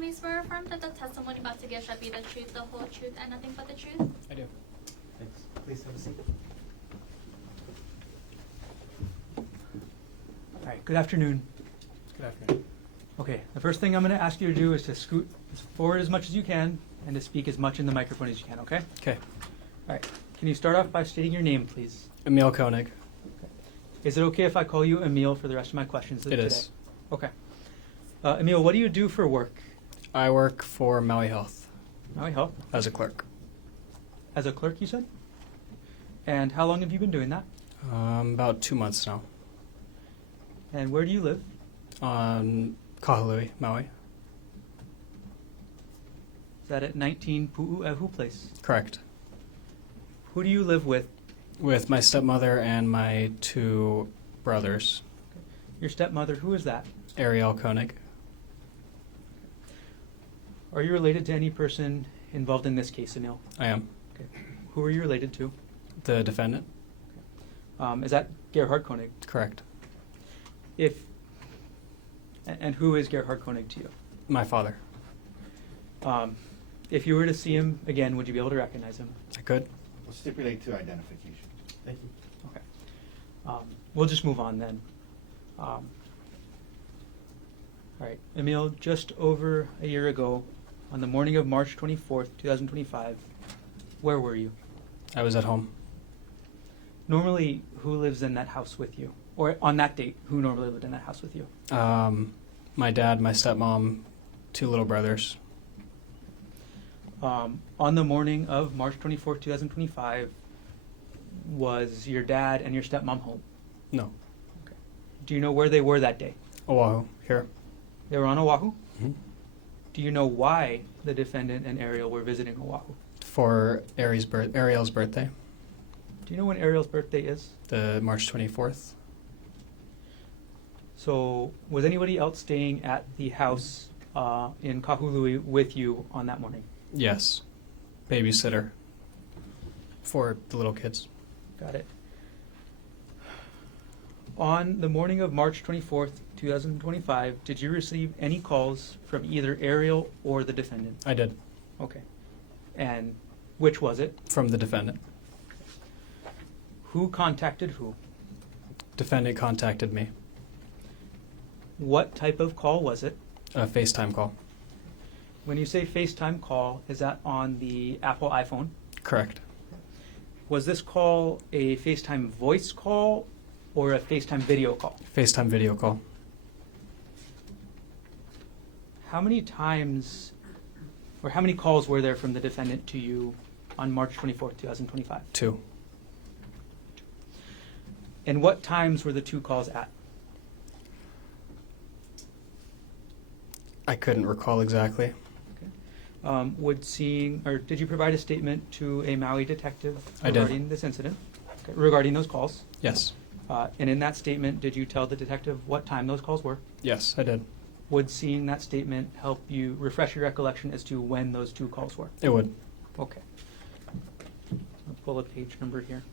You swear or affirm that the testimony about to give shall be the truth, the whole truth, and nothing but the truth? I do. Thanks. Please have a seat. All right, good afternoon. Good afternoon. Okay, the first thing I'm going to ask you to do is to scoot forward as much as you can and to speak as much in the microphone as you can, okay? Okay. All right, can you start off by stating your name, please? Emil Konig. Is it okay if I call you Emil for the rest of my questions today? It is. Okay. Emil, what do you do for work? I work for Maui Health Maui Health. as a clerk. As a clerk, you said? And how long have you been doing that? About 2 months now. And where do you live? On Kahului, Maui. Is that at 19 Pu'uehu Place? Correct. Who do you live with? With my stepmother and my 2 brothers. Your stepmother, who is that? Ariel Konig. Are you related to any person involved in this case, Emil? I am. Okay. Who are you related to? The defendant. Is that Gerhardt Konig? Correct. And who is Gerhardt Konig to you? My father. If you were to see him again, would you be able to recognize him? I could. We'll stipulate to identification. Thank you. Okay. We'll just move on then. All right. Emil, just over a year ago, on the morning of March 24th, 2025, where were you? I was at home. Normally, who lives in that house with you? Or on that date, who normally lived in that house with you? My dad, my stepmom, 2 little brothers. On the morning of March 24th, 2025, was your dad and your stepmom home? No. Okay. Do you know where they were that day? Oahu, here. They were on Oahu? Mhm. Do you know why the defendant and Ariel were visiting Oahu? For Ariel's birthday, Do you know when Ariel's birthday is? the March 24th. So, was anybody else staying at the house in Kahului with you on that morning? Yes. Babysitter. For the little kids. Got it. On the morning of March 24th, 2025, did you receive any calls from either Ariel or the defendant? I did. Okay. And which was it? From the defendant. Who contacted who? Defendant contacted me. What type of call was it? A FaceTime call. When you say FaceTime call, is that on the Apple iPhone? Correct. Was this call a FaceTime voice call or a FaceTime video call? FaceTime video call. How many times or how many calls were there from the defendant to you on March 24th, 2025? 2. And what times were the 2 calls at? I couldn't recall exactly. Did you provide a statement to a Maui detective I did. regarding this incident? Okay, regarding those calls? Yes. And in that statement, did you tell the detective what time those calls were? Yes, I did. Would seeing that statement help you refresh your recollection as to when those 2 calls were? It would. Okay. I'll pull a page number here.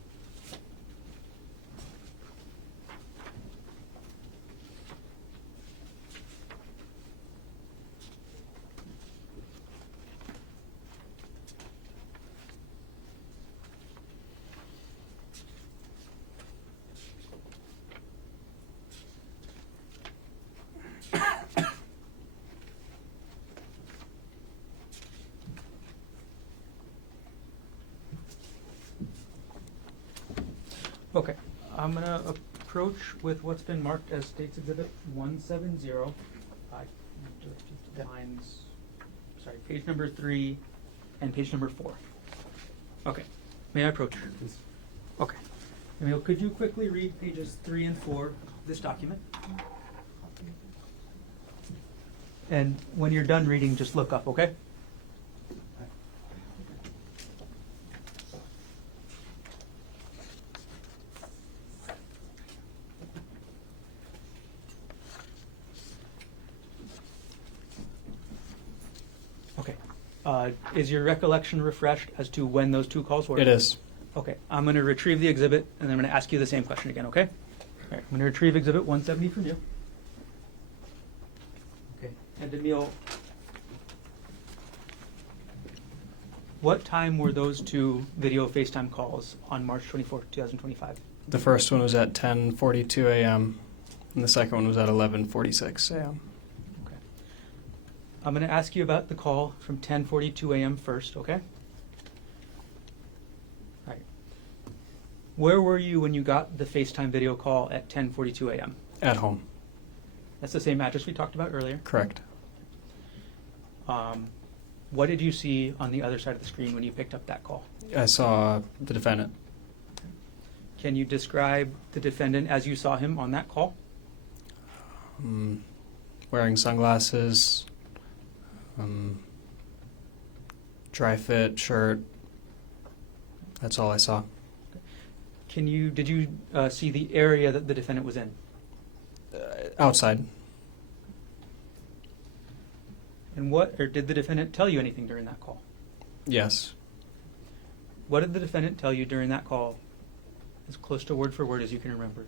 Okay, I'm going to approach with what's been marked as State's Exhibit 170. I direct you to lines, page number 3 and page number 4. Okay, may I approach? Please. Okay. Emil, could you quickly read pages 3 and 4 of this document? And when you're done reading, just look up, okay? Okay. Is your recollection refreshed as to when those 2 calls were? It is. Okay, I'm going to retrieve the exhibit, and then I'm going to ask you the same question again, okay? All right, I'm going to retrieve Exhibit 170 from you. Okay, and Emil, What time were those two video FaceTime calls on March 24th, 2025? The first one was at 10:42 a.m. and the second one was at 11:46 a.m. Okay. I'm going to ask you about the call from 10:42 a.m. first, okay? All right. Where were you when you got the FaceTime video call at 10:42 a.m.? At home. That's the same address we talked about earlier. Correct. What did you see on the other side of the screen when you picked up that call? I saw the defendant. Can you describe the defendant as you saw him on that call? Wearing sunglasses, dry fit shirt. That's all I saw. Did you see the area that the defendant was in? Outside. And did the defendant tell you anything during that call? Yes. What did the defendant tell you during that call, as close to word for word as you can remember?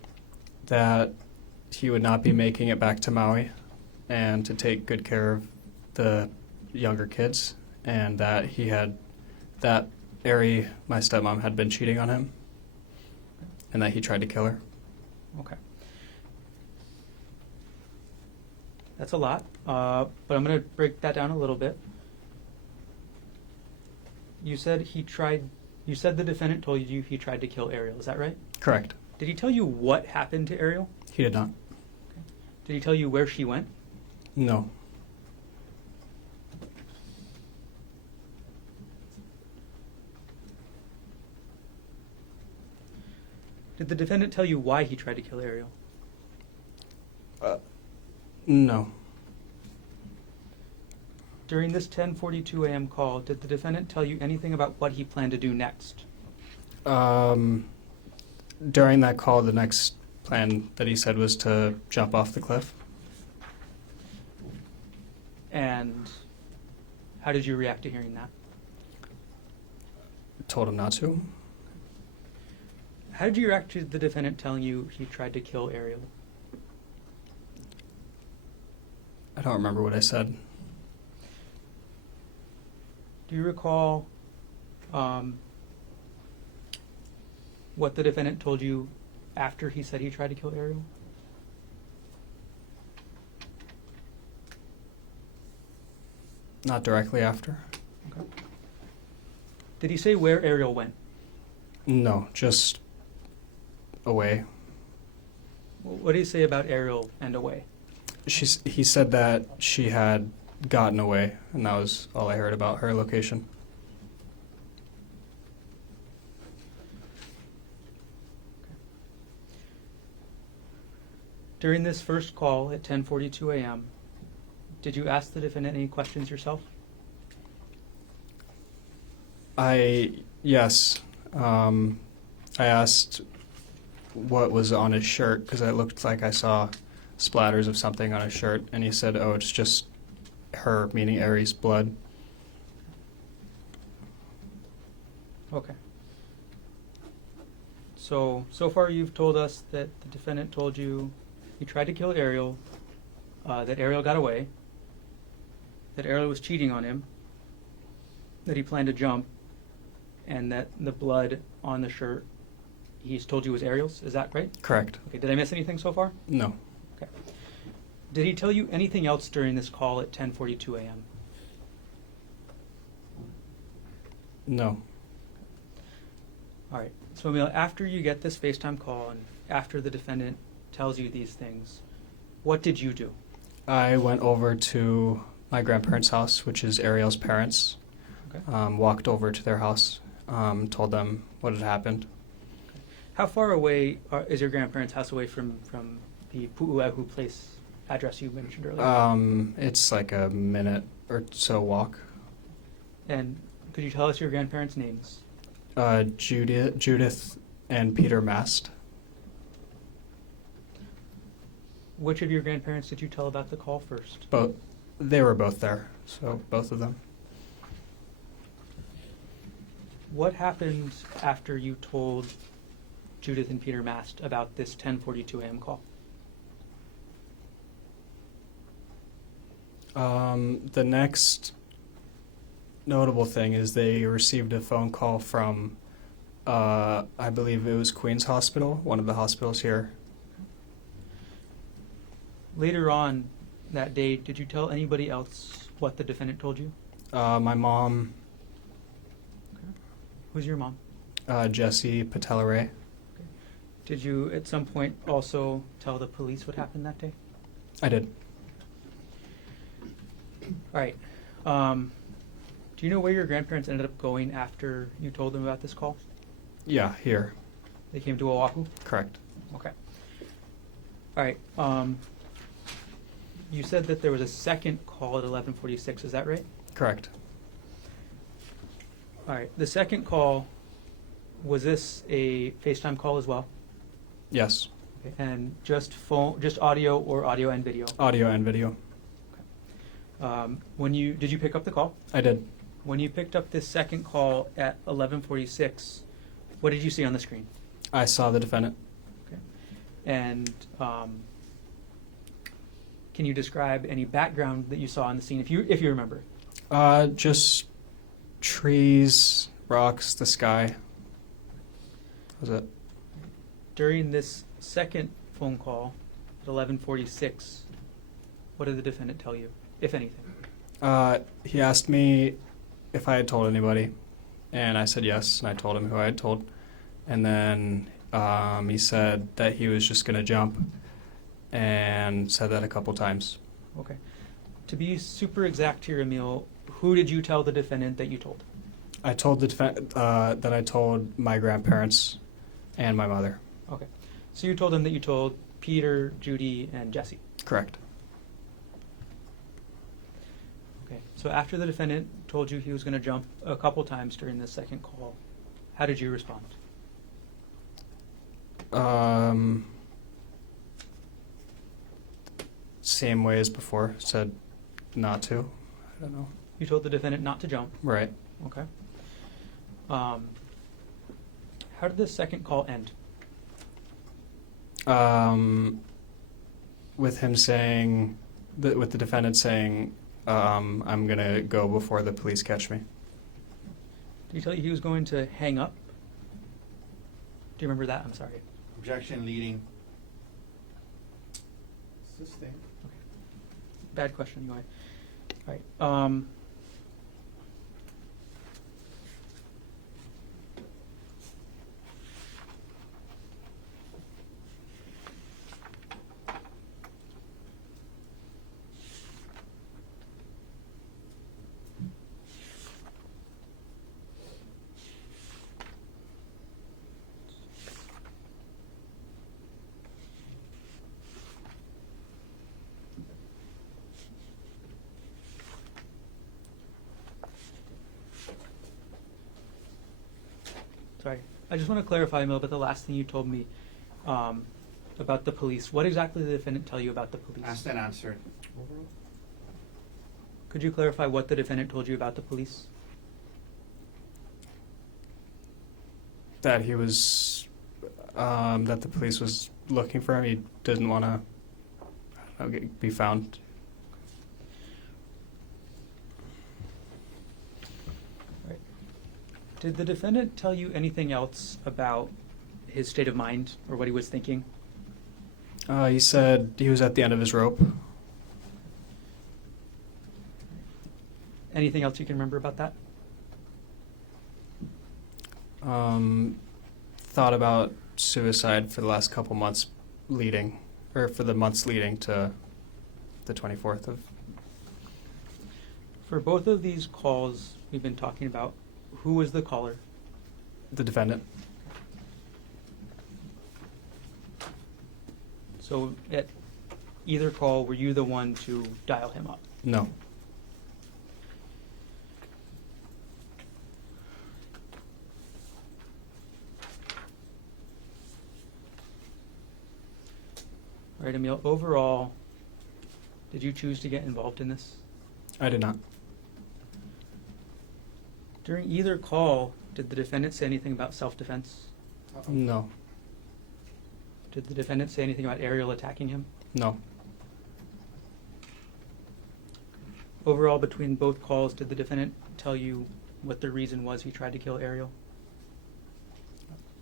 That he would not be making it back to Maui and to take good care of the younger kids, and that Ari, my stepmom, had been cheating on him, and that he tried to kill her. Okay. That's a lot, but I'm going to break that down a little bit. You said the defendant told you he tried to kill Ariel, is that right? Correct. Did he tell you what happened to Ariel? He did not. Okay. Did he tell you where she went? No. Did the defendant tell you why he tried to kill Ariel? No. During this 10:42 a.m. call, did the defendant tell you anything about what he planned to do next? During that call, the next plan that he said was to jump off the cliff. And how did you react to hearing that? Told him not to. How did you react to the defendant telling you he tried to kill Ariel? I don't remember what I said. Do you recall what the defendant told you after he said he tried to kill Ariel? Not directly after. Okay. Did he say where Ariel went? No, just away. What did he say about Ariel and away? He said that she had gotten away, and that was all I heard about her location. During this first call at 10:42 a.m., did you ask the defendant any questions yourself? Yes. I asked what was on his shirt, because it looked like I saw splatters of something on his shirt, and he said, oh, it's just her, meaning Ari's, blood. Okay. So far you've told us that the defendant told you he tried to kill Ariel, that Ariel got away, that Ariel was cheating on him, that he planned to jump, and that the blood on the shirt he's told you was Ariel's. Is that right? Correct. Okay, did I miss anything so far? No. Okay. Did he tell you anything else during this call at 10:42 a.m.? No. All right. So, Emil, after you get this FaceTime call and after the defendant tells you these things, what did you do? I went over to my grandparents' house, which is Ariel's parents. Okay. Walked over to their house, told them what had happened. How far away is your grandparents' house away from the Pu'uehu Place address you mentioned earlier? It's like a minute or so walk. And could you tell us your grandparents' names? Judith and Peter Mast. Which of your grandparents did you tell about the call first? Both. They were both there, so both of them. What happened after you told Judith and Peter Mast about this 10:42 a.m. call? The next notable thing is they received a phone call from, I believe it was Queen's Hospital, one of the hospitals here. Later on that day, did you tell anybody else what the defendant told you? My mom, Who's your mom? Jessie Patelare. Did you at some point also tell the police what happened that day? I did. All right. Do you know where your grandparents ended up going after you told them about this call? Yeah, here. They came to Oahu? Correct. Okay. All right. You said that there was a second call at 11:46. Is that right? Correct. All right. The second call, was this a FaceTime call as well? Yes. Okay. And just phone, just audio or audio and video? Audio and video. Did you pick up the call? I did. When you picked up this second call at 11:46, what did you see on the screen? I saw the defendant. Okay. And can you describe any background that you saw on the scene, if you remember? Just trees, rocks, the sky. That was it. During this second phone call at 11:46, what did the defendant tell you, if anything? He asked me if I had told anybody, and I said yes, and I told him who I had told. And then he said that he was just going to jump, and said that a couple times. Okay. To be super exact here, Emil, who did you tell the defendant that you told? I told the that I told my grandparents and my mother. Okay. So you told them that you told Peter, Judy, and Jesse. Correct. Okay. So after the defendant told you he was going to jump a couple times during the second call, how did you respond? Same way as before. Said not to. I don't know. You told the defendant not to jump. Right. Okay. How did the second call end? With him saying, with the defendant saying, I'm gonna go before the police catch me. Did he tell you he was going to hang up? Do you remember that? I'm sorry. Objection leading. Sustain. Bad question, anyway. All right. Sorry. I just want to clarify, Emil, about the last thing you told me about the police. What exactly did the defendant tell you about the police? Asked and answered. Could you clarify what the defendant told you about the police? That he was, that the police was looking for him. He didn't want to be found. Right. Did the defendant tell you anything else about his state of mind or what he was thinking? He said he was at the end of his rope. Anything else you can remember about that? Thought about suicide for the last couple months leading, or for the months leading to the 24th of. For both of these calls we've been talking about, who was the caller? The defendant. So at either call, were you the one to dial him up? No. All right, Emil, overall, did you choose to get involved in this? I did not. During either call, did the defendant say anything about self-defense? No. Did the defendant say anything about Ariel attacking him? No. Overall, between both calls, did the defendant tell you what the reason was he tried to kill Ariel?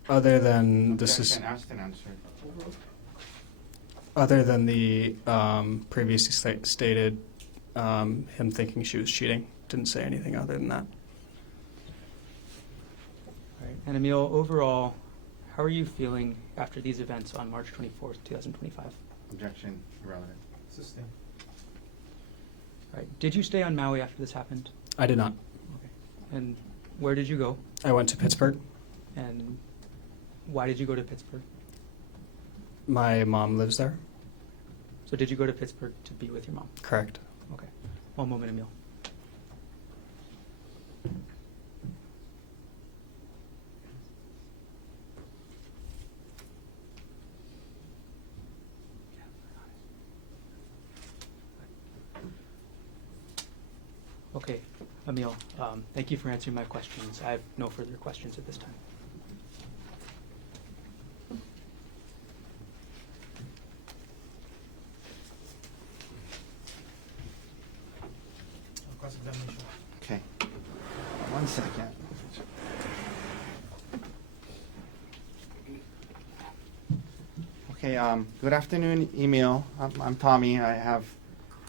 Other than this is, Objection asked and answered. other than the previously stated him thinking she was cheating, didn't say anything other than that. All right. And Emil, overall, how are you feeling after these events on March 24th, 2025? Objection irrelevant. Sustain. All right. Did you stay on Maui after this happened? I did not. Okay. And where did you go? I went to Pittsburgh. And why did you go to Pittsburgh? My mom lives there. So did you go to Pittsburgh to be with your mom? Correct. Okay. One moment, Emil. Okay, Emil, thank you for answering my questions. I have no further questions at this time. Cross-examination. Okay. 1 second. Okay, good afternoon, Emil. I'm Tommy. I have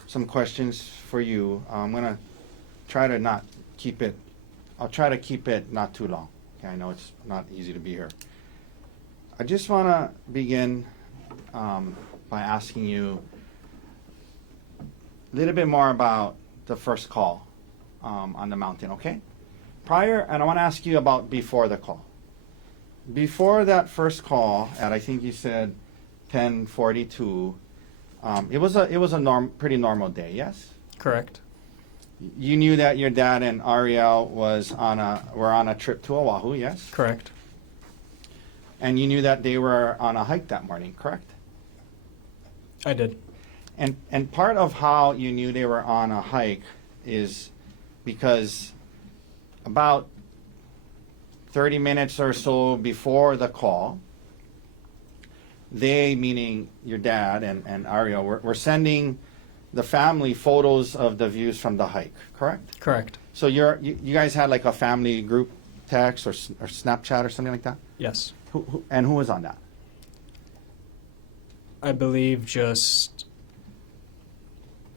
some questions for you. I'm going to try to not keep it, I'll try to keep it not too long. Okay, I know it's not easy to be here. I just want to begin by asking you a little bit more about the first call on the mountain, okay? And I want to ask you about before the call. Before that first call, at I think you said 10:42, it was a pretty normal day, yes? Correct. You knew that your dad and Ariel were on a trip to Oahu, yes? Correct. And you knew that they were on a hike that morning, correct? I did. And part of how you knew they were on a hike is because about 30 minutes or so before the call, they, meaning your dad and Ariel, were sending the family photos of the views from the hike, correct? Correct. So you guys had like a family group text or Snapchat or something like that? Yes. Who was on that? I believe just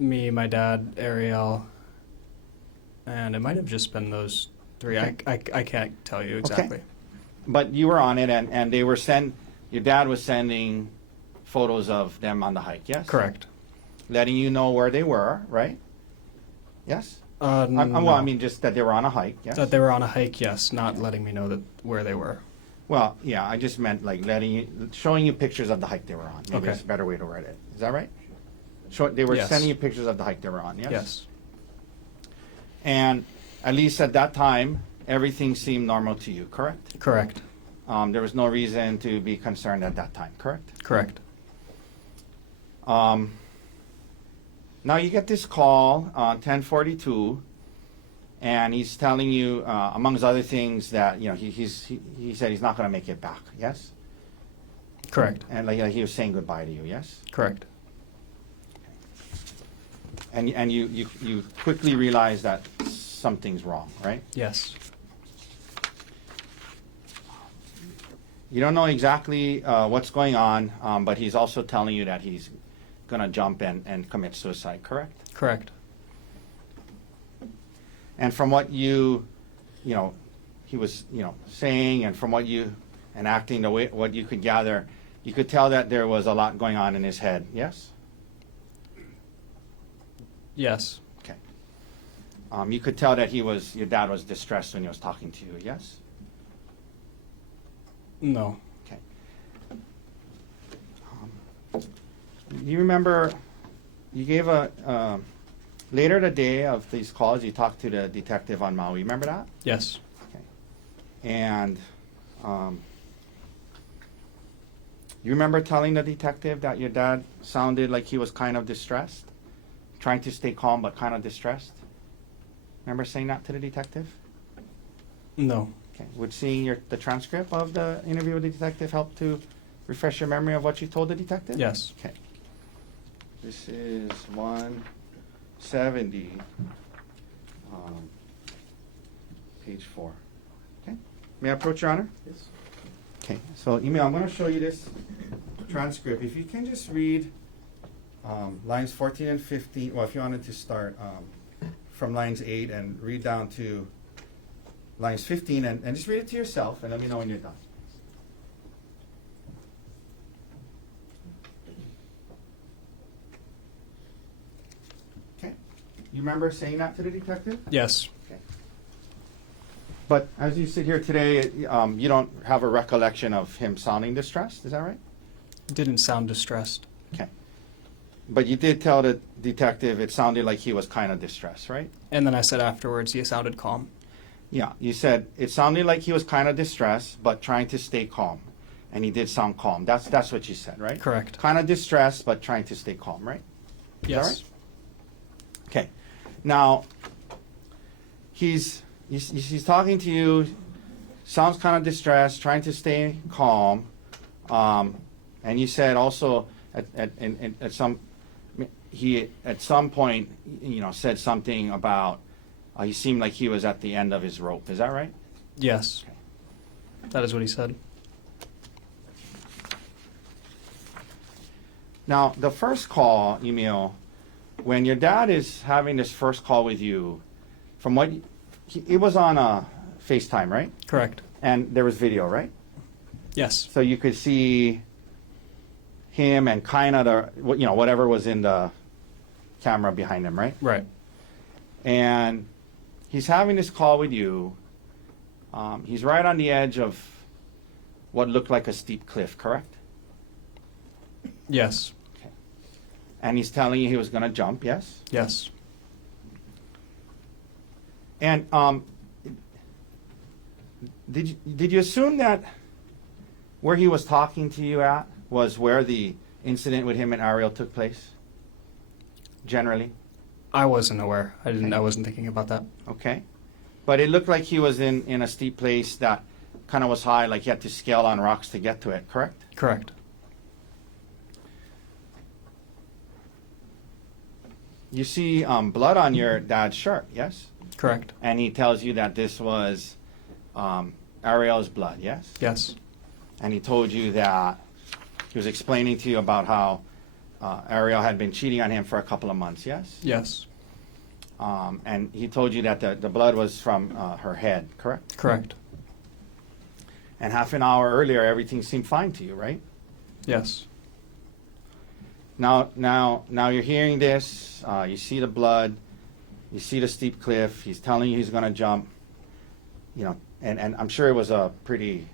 me, my dad, Ariel, and it might have just been those three. Okay. I can't tell you exactly. Okay. But you were on it, and they were your dad was sending photos of them on the hike, yes? Correct. Letting you know where they were, right? Yes? No. Well, I mean, just that they were on a hike, yes? That they were on a hike, yes, not letting me know where they were. Well, yeah, I just meant like showing you pictures of the hike they were on. Maybe Okay. it's a better way to word it. Is that right? They were Yes. sending you pictures of the hike they were on, yes? Yes. And at least at that time, everything seemed normal to you, correct? Correct. There was no reason to be concerned at that time, correct? Correct. Now you get this call on 10:42, and he's telling you, amongst other things, that he said he's not going to make it back. Yes. Correct. And like he was saying goodbye to you. Yes. Correct. And you quickly realize that something's wrong, right? Yes. You don't know exactly what's going on, but he's also telling you that he's going to jump and commit suicide, correct? Correct. And from what he was, saying, and from what and acting the way, what you could gather, you could tell that there was a lot going on in his head, yes? Yes. Okay. You could tell that your dad was distressed when he was talking to you, yes? No. Okay. You remember, you gave later the day of these calls, you talked to the detective on Maui. Remember that? Yes. Okay. And you remember telling the detective that your dad sounded like he was kind of distressed? Trying to stay calm, but kind of distressed? Remember saying that to the detective? No. Okay. Would seeing the transcript of the interview with the detective help to refresh your memory of what you told the detective? Yes. Okay. This is 1 70, page 4. Okay. May I approach, Your Honor? Yes. Okay. So, Emil, I'm going to show you this transcript. If you can just read lines 14 and 15. Well, if you wanted to start from lines 8 and read down to lines 15, and just read it to yourself, and let me know when you're done. Okay. You remember saying that to the detective? Yes. Okay. But as you sit here today, you don't have a recollection of him sounding distressed, is that right? Didn't sound distressed. Okay. But you did tell the detective it sounded like he was kind of distressed, right? And then I said afterwards he sounded calm. Yeah, you said it sounded like he was kind of distressed, but trying to stay calm. And he did sound calm. That's what you said, right? Correct. Kind of distressed, but trying to stay calm, right? Yes. Is that right? Okay. Now, he's talking to you, sounds kind of distressed, trying to stay calm. And you said also at some point, said something about he seemed like he was at the end of his rope. Is that right? Yes. That is what he said. Now, the first call, Emil, when your dad is having this first call with you, from what it was on a FaceTime, right? Correct. And there was video, right? Yes. So you could see him and kind of whatever was in the camera behind him, right? Right. And he's having this call with you. He's right on the edge of what looked like a steep cliff, correct? Yes. Okay. And he's telling you he was going to jump, yes? Yes. And did you assume that where he was talking to you at was where the incident with him and Ariel took place? Generally? I wasn't aware. I wasn't thinking about that. Okay. But it looked like he was in a steep place that kind of was high, like he had to scale on rocks to get to it, correct? Correct. You see blood on your dad's shirt, yes? Correct. And he tells you that this was Ariel's blood, yes? Yes. And he told you that he was explaining to you about how Ariel had been cheating on him for a couple of months, yes? Yes. And he told you that the blood was from her head, correct? Correct. And half an hour earlier, everything seemed fine to you, right? Yes. Now you're hearing this. You see the blood. You see the steep cliff. He's telling you he's going to jump. And I'm sure it was a pretty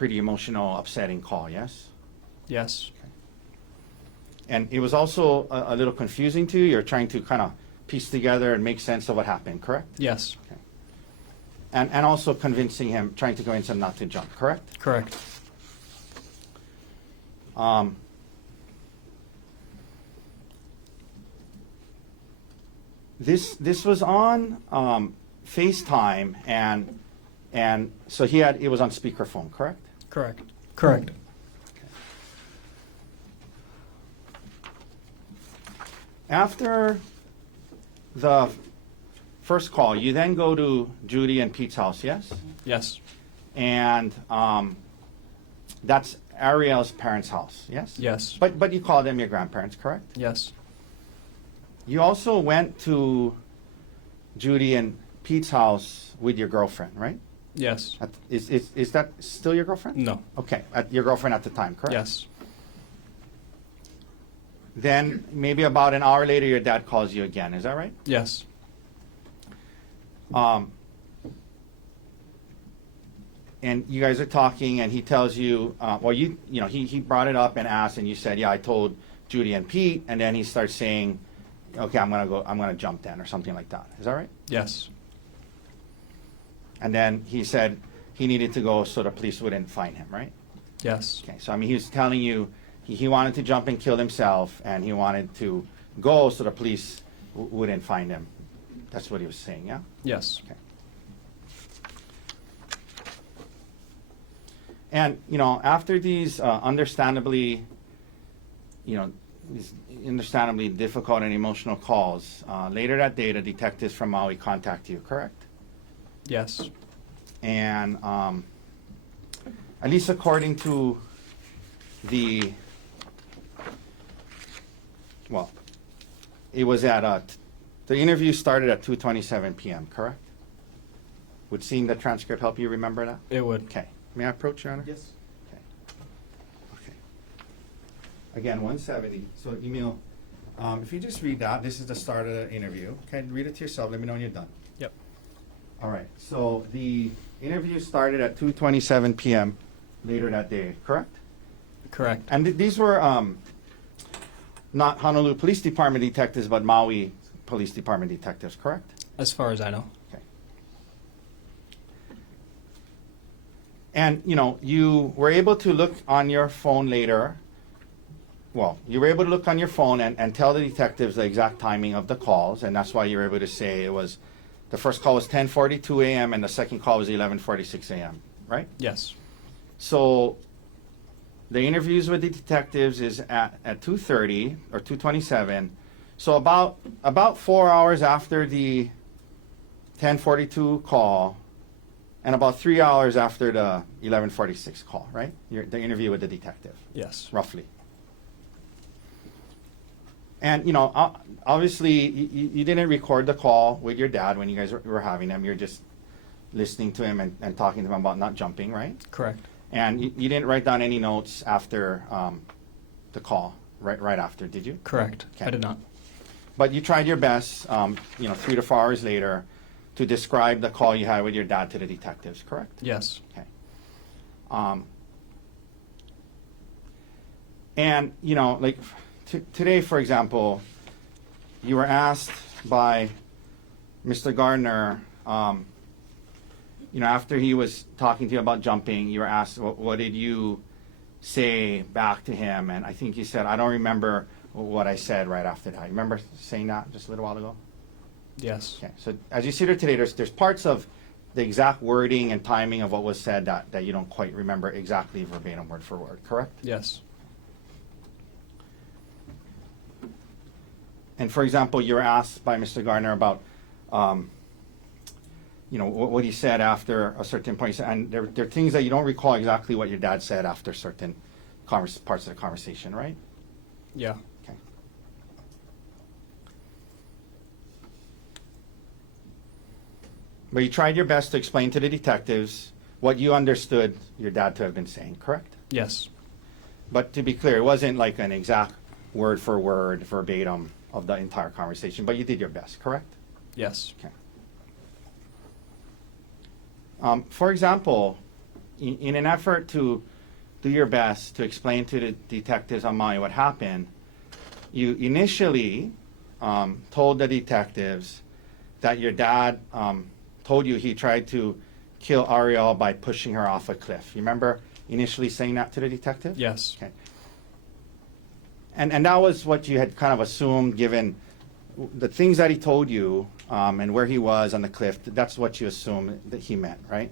emotional, upsetting call. Yes. Yes. And it was also a little confusing to you. You're trying to kind of piece together and make sense of what happened. Correct. Yes. Okay. And also trying to convince him not to jump. Correct. Correct. This was on FaceTime, and so it was on speakerphone, correct? Correct. Correct. After the first call, you then go to Judy and Pete's house, yes? Yes. And that's Ariel's parents' house, yes? Yes. But you call them your grandparents, correct? Yes. You also went to Judy and Pete's house with your girlfriend, right? Yes. Is that still your girlfriend? No. Okay, your girlfriend at the time, correct? Yes. Then maybe about an hour later, your dad calls you again. Is that right? Yes. And you guys are talking, and he tells you, he brought it up and asked, and you said, yeah, I told Judy and Pete, and then he starts saying, okay, I'm gonna jump then, or something like that. Is that right? Yes. And then he said he needed to go so the police wouldn't find him, right? Yes. Okay, so he was telling you he wanted to jump and kill himself, and he wanted to go so the police wouldn't find him. That's what he was saying, yeah? Yes. Okay. And, after these understandably, these understandably difficult and emotional calls. Later that day, the detectives from Maui contact you, correct? Yes. And at least according to the, well, it was at, the interview started at 2:27 p.m., correct? Would seeing the transcript help you remember that? It would. Okay. May I approach, Your Honor? Yes. Okay. Okay. Again, 170. So, Emil, if you just read that, this is the start of the interview. Okay, read it to yourself. Let me know when you're done. Yep. All right. So the interview started at 2:27 p.m. later that day, correct? Correct. And these were not Honolulu Police Department detectives, but Maui Police Department detectives, correct? As far as I know. Okay. And, you know, you were able to look on your phone later. Well, you were able to look on your phone and tell the detectives the exact timing of the calls, and that's why you were able to say it was, the first call was 10:42 a.m. and the second call was 11:46 a.m., right? Yes. So the interviews with the detectives is at 2:30 or 2:27. So about 4 hours after the 10:42 call, and about 3 hours after the 11:46 call, right? The interview with the detective, Yes. roughly. And you know, obviously, you didn't record the call with your dad when you guys were having them. You're just listening to him and talking to him about not jumping, right? Correct. And you didn't write down any notes after the call, right after, did you? Correct. Okay. I did not. But you tried your best, 3 to 4 hours later, to describe the call you had with your dad to the detectives, correct? Yes. Okay. And, you know, like today, for example, you were asked by Mr. Gardner, after he was talking to you about jumping, you were asked, what did you say back to him? And I think you said, I don't remember what I said right after that. You remember saying that just a little while ago? Yes. Okay, so as you see there today, there's parts of the exact wording and timing of what was said that you don't quite remember exactly verbatim, word for word, correct? Yes. And for example, you were asked by Mr. Gardner about, what he said after a certain point. And there are things that you don't recall exactly what your dad said after certain parts of the conversation, right? Yeah. Okay. But you tried your best to explain to the detectives what you understood your dad to have been saying, correct? Yes. But to be clear, it wasn't like an exact word for word, verbatim of the entire conversation, but you did your best, correct? Yes. Okay. For example, in an effort to do your best to explain to the detectives on Maui what happened, you initially told the detectives that your dad told you he tried to kill Ariel by pushing her off a cliff. You remember initially saying that to the detective? Yes. Okay. And that was what you had kind of assumed, given the things that he told you and where he was on the cliff. That's what you assumed that he meant, right?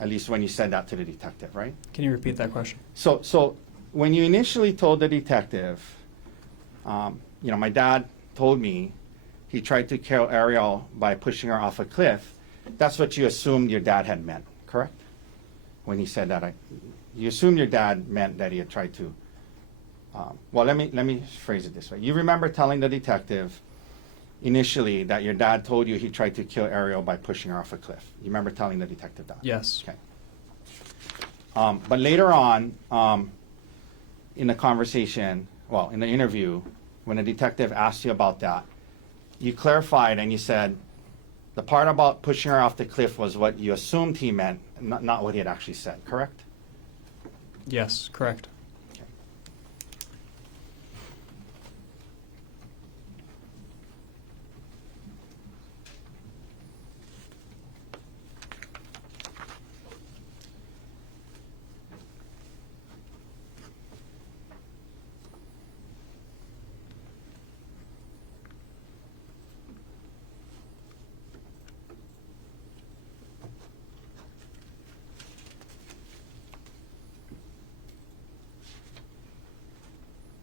At least when you said that to the detective, right? Can you repeat that question? So when you initially told the detective, my dad told me he tried to kill Ariel by pushing her off a cliff, that's what you assumed your dad had meant, correct? When he said that, you assumed your dad meant that he had tried to. Let me phrase it this way. You remember telling the detective initially that your dad told you he tried to kill Ariel by pushing her off a cliff. You remember telling the detective that? Yes. Okay. But later on, in the conversation, in the interview, when the detective asked you about that, you clarified and you said the part about pushing her off the cliff was what you assumed he meant, not what he had actually said, correct? Yes, correct. Okay.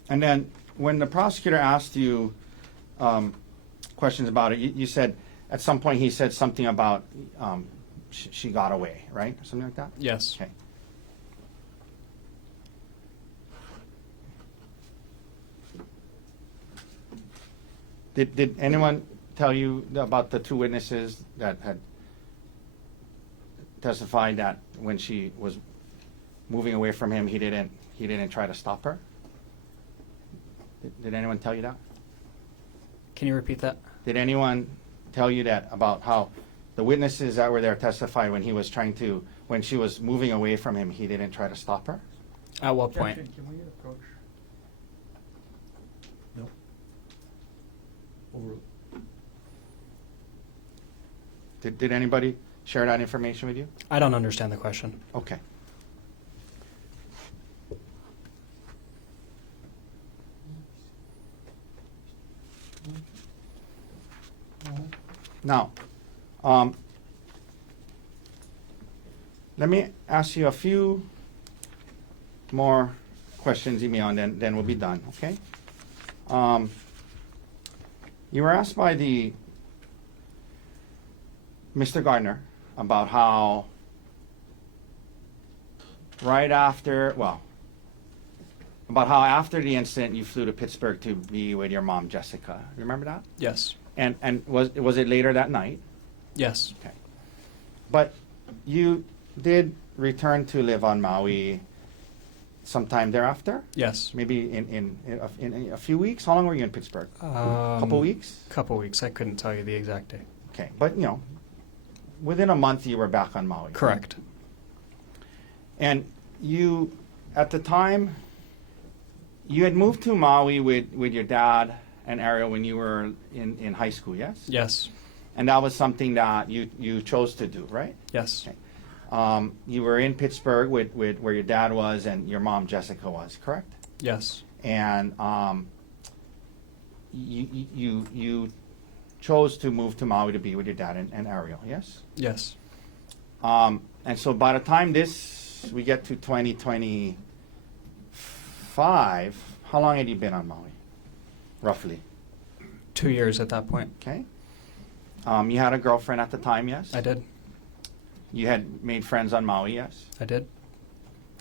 And then when the prosecutor asked you questions about it, you said at some point he said something about she got away, right? Something like that? Yes. Okay. Did anyone tell you about the two witnesses that had testified that when she was moving away from him, he didn't try to stop her? Did anyone tell you that? Can you repeat that? Did anyone tell you that about how the witnesses that were there testified when when she was moving away from him, he didn't try to stop her? At what point? Objection. Can we approach? No. Overruled. Did anybody share that information with you? I don't understand the question. Okay. Now, let me ask you a few more questions, Emil, and then we'll be done, okay? You were asked by Mr. Gardner about how about how after the incident you flew to Pittsburgh to be with your mom, Jessica. Remember that? Yes. And was it later that night? Yes. Okay. But you did return to live on Maui sometime thereafter? Yes. Maybe in a few weeks? How long were you in Pittsburgh? Couple weeks? Couple weeks. I couldn't tell you the exact day. Okay. But, within a month you were back on Maui. Correct. And you, at the time, you had moved to Maui with your dad and Ariel when you were in high school, yes? Yes. And that was something that you chose to do, right? Yes. Okay. You were in Pittsburgh with where your dad was and your mom, Jessica, was, correct? Yes. And you chose to move to Maui to be with your dad and Ariel, yes? Yes. And so by the time we get to 2025, how long had you been on Maui, roughly? 2 years at that point. Okay. You had a girlfriend at the time, yes? I did. You had made friends on Maui, yes? I did.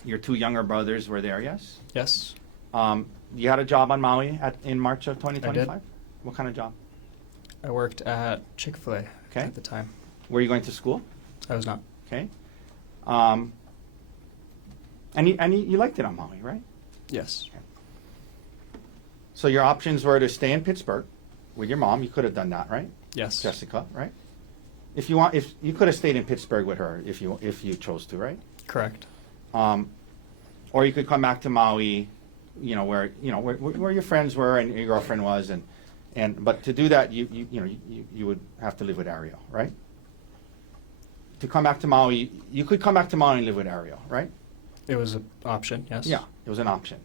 Your two younger brothers were there, yes? Yes. You had a job on Maui in March of 2025? I did. What kind of job? I worked at Chick-fil-A Okay. at the time. Were you going to school? I was not. Okay. And you liked it on Maui, right? Yes. So your options were to stay in Pittsburgh with your mom. You could have done that, right? Yes. Jessica, right? If you could have stayed in Pittsburgh with her if you chose to, right? Correct. Or you could come back to Maui, where your friends were and your girlfriend was, but to do that you would have to live with Ariel, right? To come back to Maui, you could come back to Maui and live with Ariel, right? It was an option, yes. Yeah, it was an option.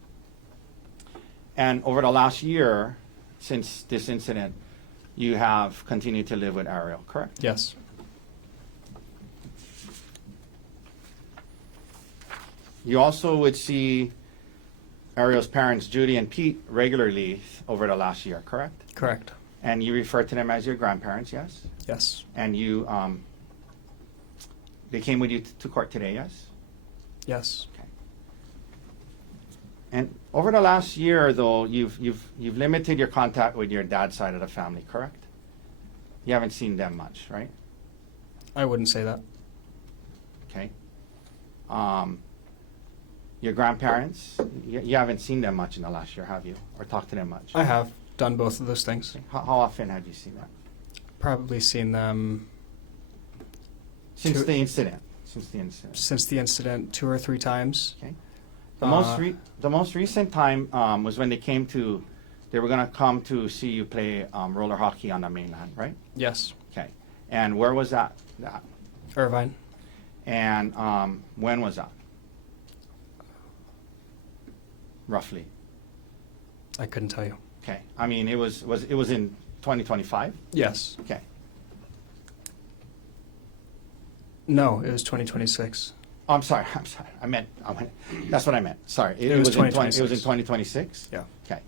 And over the last year, since this incident, you have continued to live with Ariel, correct? Yes. You also would see Ariel's parents, Judy and Pete, regularly over the last year, correct? Correct. And you refer to them as your grandparents, yes? Yes. And you, they came with you to court today, yes? Yes. Okay. And over the last year, though, you've limited your contact with your dad's side of the family, correct? You haven't seen them much, right? I wouldn't say that. Okay. Your grandparents, you haven't seen them much in the last year, have you? Or talked to them much? I have done both of those things. How often have you seen them? Probably seen them Since Two- the incident. since the incident 2 or 3 times. Okay. The most recent time was when they were gonna come to see you play roller hockey on the mainland, right? Yes. Okay. And where was that? Irvine. And when was that? Roughly. I couldn't tell you. Okay. I mean, it was in 2025. Yes. Okay. No, it was 2026. Oh, I'm sorry. I meant. That's what I meant. Sorry. It was in 2026. It was in 2026. Yeah. Okay.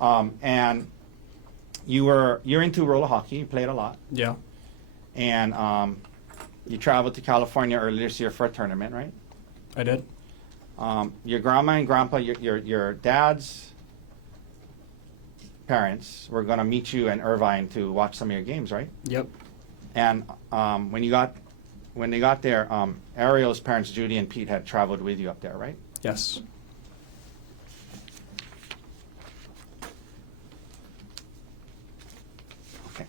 And you're into roller hockey. You played a lot, Yeah. and you traveled to California earlier this year for a tournament, right? I did. Your grandma and grandpa, your dad's parents were going to meet you in Irvine to watch some of your games, right? Yep. And when they got there, Ariel's parents, Judy and Pete, had traveled with you up there, right? Yes. Okay.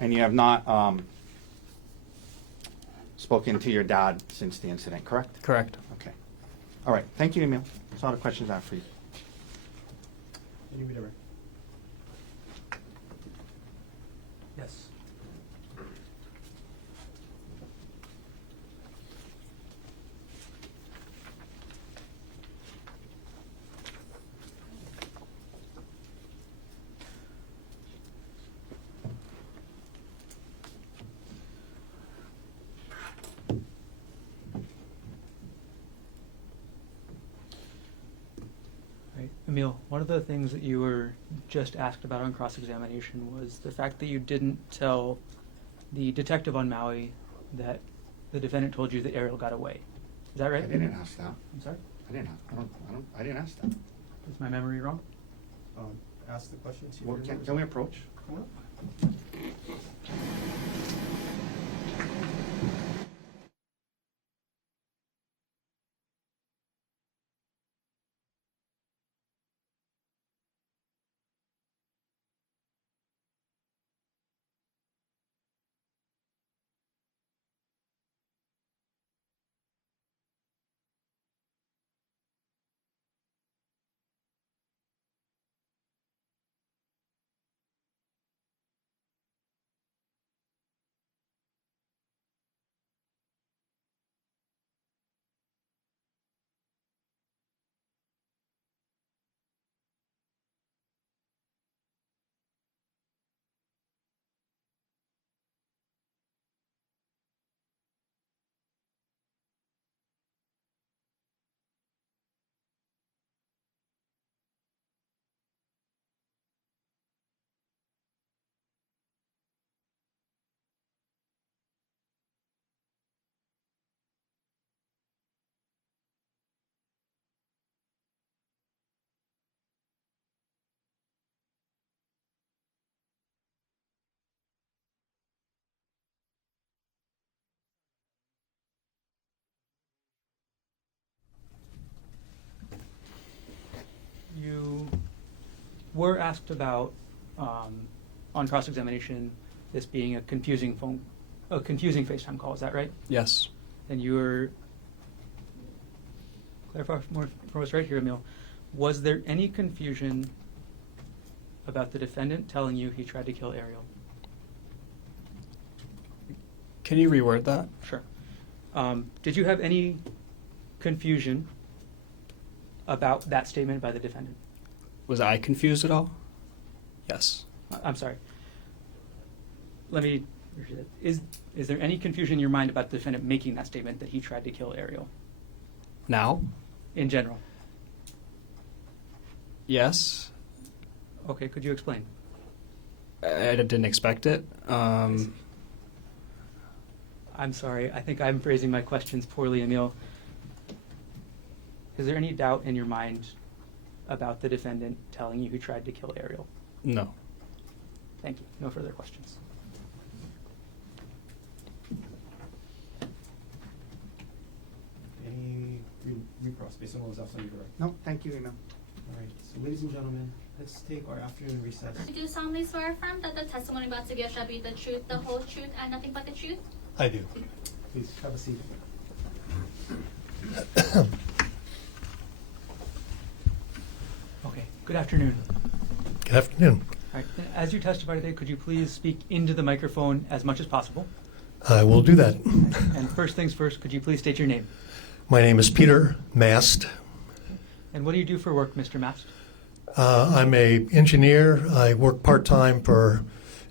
And you have not spoken to your dad since the incident, correct? Correct. Okay. All right. Thank you, Emil. That's all the questions I have for you. Yes. Right. Emil, one of the things that you were just asked about on cross-examination was the fact that you didn't tell the detective on Maui that the defendant told you that Ariel got away. Is that right? I didn't ask that. I'm sorry? I didn't ask that. Is my memory wrong? Ask the question to Well, can we approach? Come on. You were asked about, on cross-examination, this being a confusing FaceTime call. Is that right? Yes. And you were, clarify more for us right here, Emil. Was there any confusion about the defendant telling you he tried to kill Ariel? Can you reword that? Sure. Did you have any confusion about that statement by the defendant? Was I confused at all? Yes. I'm sorry. Let me. Is there any confusion in your mind about the defendant making that statement that he tried to kill Ariel? Now? In general. Yes. Okay. Could you explain? I didn't expect it. I'm sorry. I think I'm phrasing my questions poorly, Emil. Is there any doubt in your mind about the defendant telling you he tried to kill Ariel? No. Thank you. No further questions. Any recross based on what was asked on your direct? No, thank you, Emil. All right. So, ladies and gentlemen, let's take our afternoon recess. Do you solemnly swear or affirm that the testimony about to give shall be the truth, the whole truth, and nothing but the truth? I do. Please have a seat. Okay. Good afternoon. Good afternoon. All right. As you testify today, could you please speak into the microphone as much as possible? I will do that. And first things first, could you please state your name? My name is Peter Mast. And what do you do for work, Mr. Mast? I'm a engineer. I work part-time for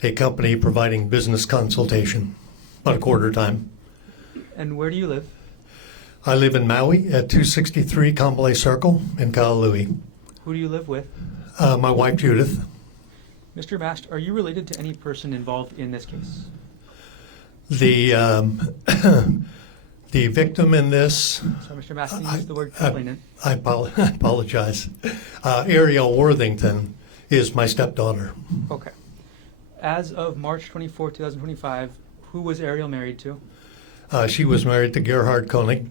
a company providing business consultation, about a quarter time. And where do you live? I live in Maui at 263 Kambalai Circle in Kahului. Who do you live with? My wife, Judith. Mr. Mast, are you related to any person involved in this case? The the victim in this, So, Mr. Mast, can you use the word complainant? I apologize. Ariel Worthington is my stepdaughter. Okay. As of March 24, 2025, who was Ariel married to? She was married to Gerhardt Konig.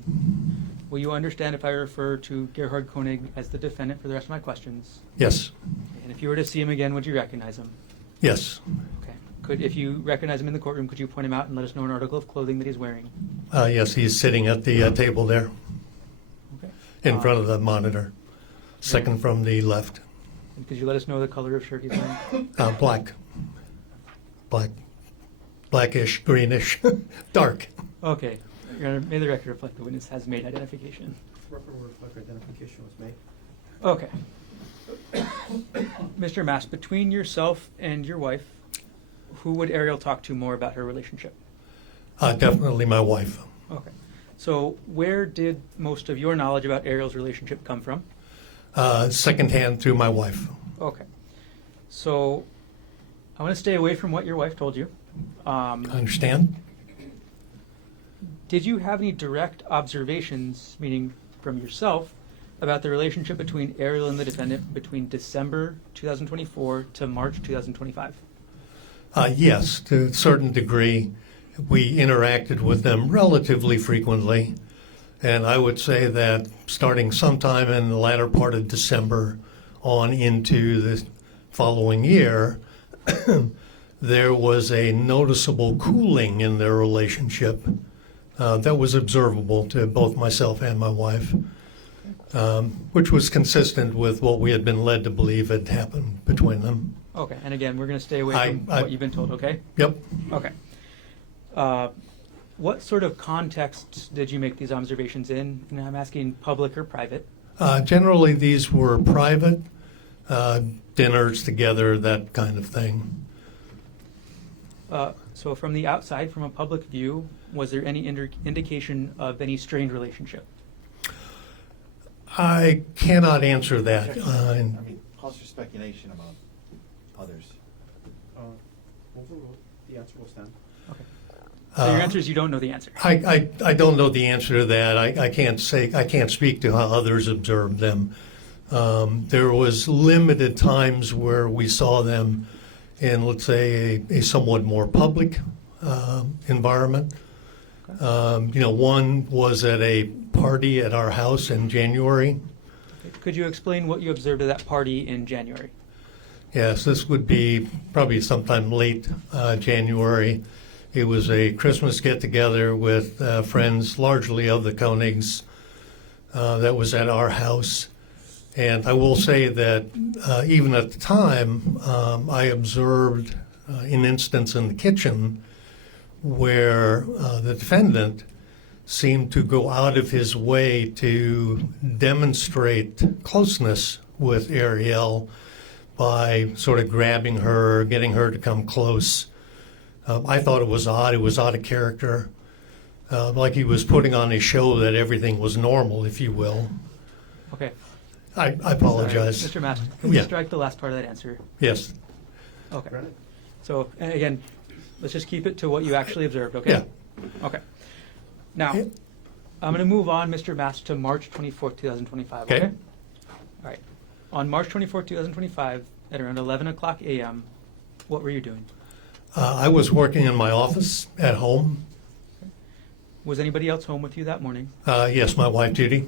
Will you understand if I refer to Gerhardt Konig as the defendant for the rest of my questions? Yes, And if you were to see him again, would you recognize him? yes, Okay. If you recognize him in the courtroom, could you point him out and let us know an article of clothing that he's wearing? yes. He's sitting at the table there Okay. in front of the monitor, second from the left. And could you let us know the color of shirt he's wearing? Black, blackish, greenish, dark. Okay. Your Honor, may the record reflect the witness has made identification. Record will reflect identification was made. Okay. Mr. Mast, between yourself and your wife, who would Ariel talk to more about her relationship? Definitely my wife. Okay. So where did most of your knowledge about Ariel's relationship come from? Secondhand through my wife. Okay. So I want to stay away from what your wife told you. Understand? Did you have any direct observations, meaning from yourself, about the relationship between Ariel and the defendant between December 2024 to March 2025? Yes, to a certain degree. We interacted with them relatively frequently. And I would say that starting sometime in the latter part of December on into the following year, there was a noticeable cooling in their relationship that was observable to both myself and my wife, which was consistent with what we had been led to believe had happened between them. Okay, and again, we're going to stay away from what you've been told, okay? Yep. Okay. What sort of context did you make these observations in? And I'm asking public or private. Generally, these were private dinners together, that kind of thing. So from the outside, from a public view, was there any indication of any strained relationship? I cannot answer that. I mean, cause for speculation about others. Overruled. The answer will stand. So your answer is you don't know the answer. I don't know the answer to that. I can't speak to how others observed them. There was limited times where we saw them in, let's say, a somewhat more public environment. One was at a party at our house in January. Okay. Could you explain what you observed at that party in January? Yes, this would be probably sometime late January. It was a Christmas get-together with friends, largely of the Konigs, that was at our house. And I will say that even at the time, I observed an instance in the kitchen where the defendant seemed to go out of his way to demonstrate closeness with Ariel by sort of grabbing her, getting her to come close. I thought it was odd. It was out of character, like he was putting on a show that everything was normal, if you will. Okay. I apologize. Sorry. Mr. Mast, can we Yeah. strike the last part of that answer? Yes. Okay. Granted. So, and again, let's just keep it to what you actually observed, okay? Yeah. Okay. Now, Yeah. I'm going to move on, Mr. Mast, to March 24th, 2025, Okay. okay? All right. On March 24th, 2025, at around 11 o'clock a.m., what were you doing? I was working in my office at home. Was anybody else home with you that morning? Yes, my wife, Judy.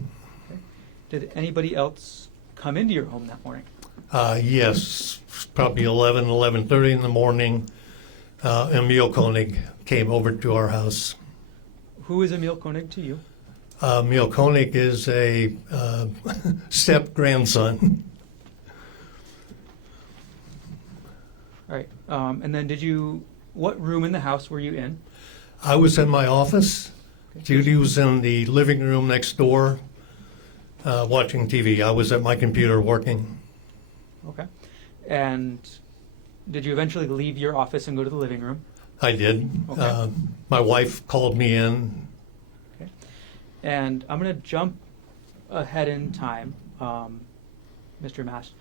Did anybody else come into your home that morning? Yes, probably 11:30 in the morning. Emil Konig came over to our house. Who is Emil Konig to you? Emil Konig is a step-grandson. All right. And then what room in the house were you in? I was in my office. Judy was in the living room next door watching TV. I was at my computer working. Okay. And did you eventually leave your office and go to the living room? I did. Okay. My wife called me in. Okay. And I'm going to jump ahead in time, Mr. Mast.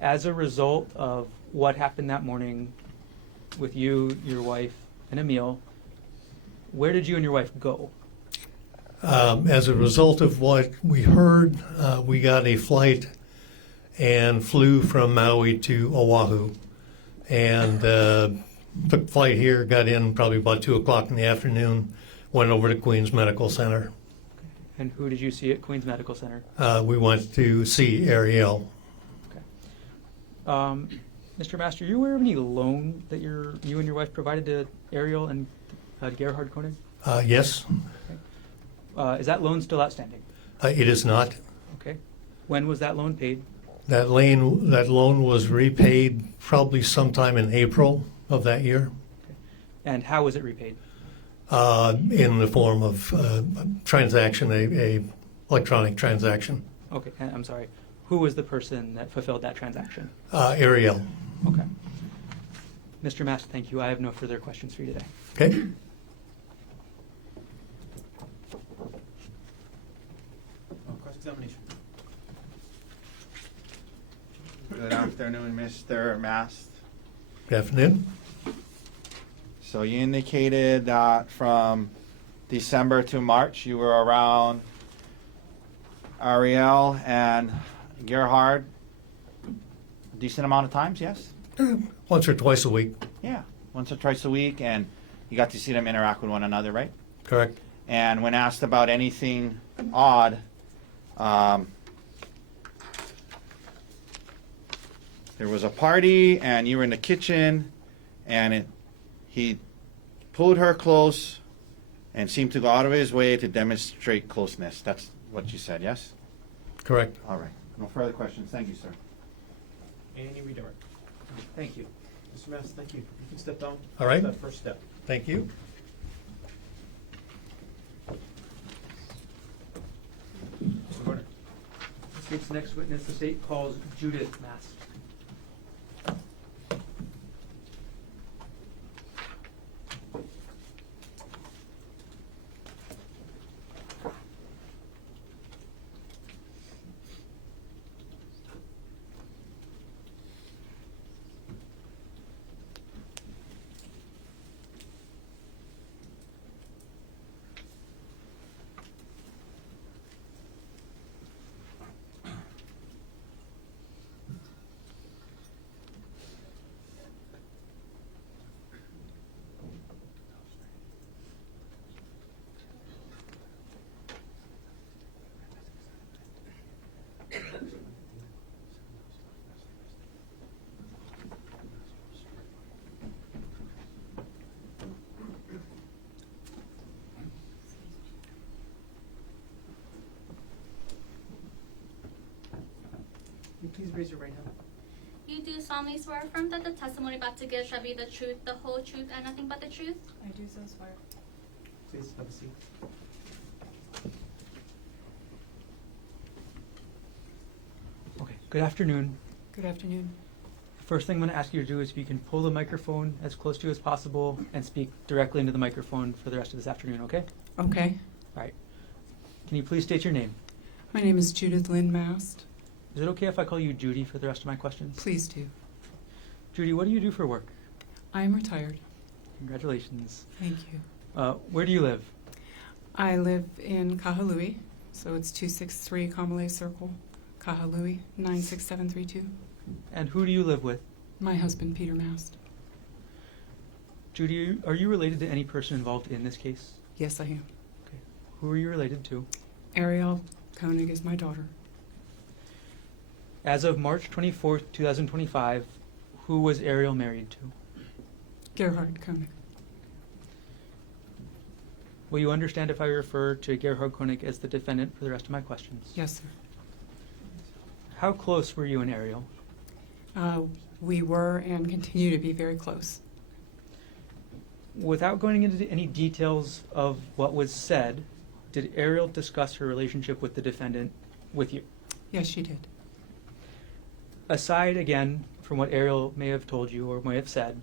As a result of what happened that morning with you, your wife, and Emil, where did you and your wife go? As a result of what we heard, we got a flight and flew from Maui to Oahu. And took flight here, got in probably about 2 o'clock in the afternoon, went over to Queens Medical Center. And who did you see at Queens Medical Center? We went to see Ariel. Okay. Mr. Master, are you aware of any loan that you and your wife provided to Ariel and Gerhardt Konig? Yes, Is that loan still outstanding? it is not. Okay. When was that loan paid? That loan was repaid probably sometime in April of that year, And how was it repaid? in the form of transaction, a electronic transaction. Okay, and I'm sorry. Who was the person that fulfilled that transaction? Ariel. Okay. Mr. Mast, thank you. I have no further questions for you today. Okay. Cross-examination. Good afternoon, Mr. Mast. Good afternoon. So you indicated that from December to March, you were around Ariel and Gerhardt a decent amount of times, yes? Once or twice a week, Yeah, once or twice a week, and you got to see them interact with one another, right? correct? And when asked about anything odd, there was a party, and you were in the kitchen, and he pulled her close and seemed to go out of his way to demonstrate closeness. That's what you said, yes? Correct. All right. No further questions. Thank you, sir. Any redirect. Thank you. Mr. Mast, thank you. You can step down. All right. That first step. Thank you. Mr. Gordon. The state's next witness, the state calls Judith Mast. Please raise your right hand. You do solemnly swear or affirm that the testimony about to give shall be the truth, the whole truth, and nothing but the truth? I do so swear. Please have a seat. Okay, good afternoon. Good afternoon. First thing I'm going to ask you to do is if you can pull the microphone as close to you as possible and speak directly into the microphone for the rest of this afternoon, okay? Okay. All right. Can you please state your name? My name is Judith Lynn Mast. Is it okay if I call you Judy for the rest of my questions? Please do. Judy, what do you do for work? I am retired. Congratulations. Thank you. Where do you live? I live in Kahului, so it's 263 Kamalei Circle, Kahului, 96732. And who do you live with? My husband, Peter Mast. Judy, are you related to any person involved in this case? Yes, I am. Okay. Who are you related to? Arielle Konig is my daughter. As of March 24th, 2025, who was Ariel married to? Gerhardt Konig. Will you understand if I refer to Gerhardt Konig as the defendant for the rest of my questions? Yes, sir. How close were you and Ariel? We were and continue to be very close. Without going into any details of what was said, did Ariel discuss her relationship with the defendant with you? Yes, she did. Aside, again, from what Ariel may have told you or may have said,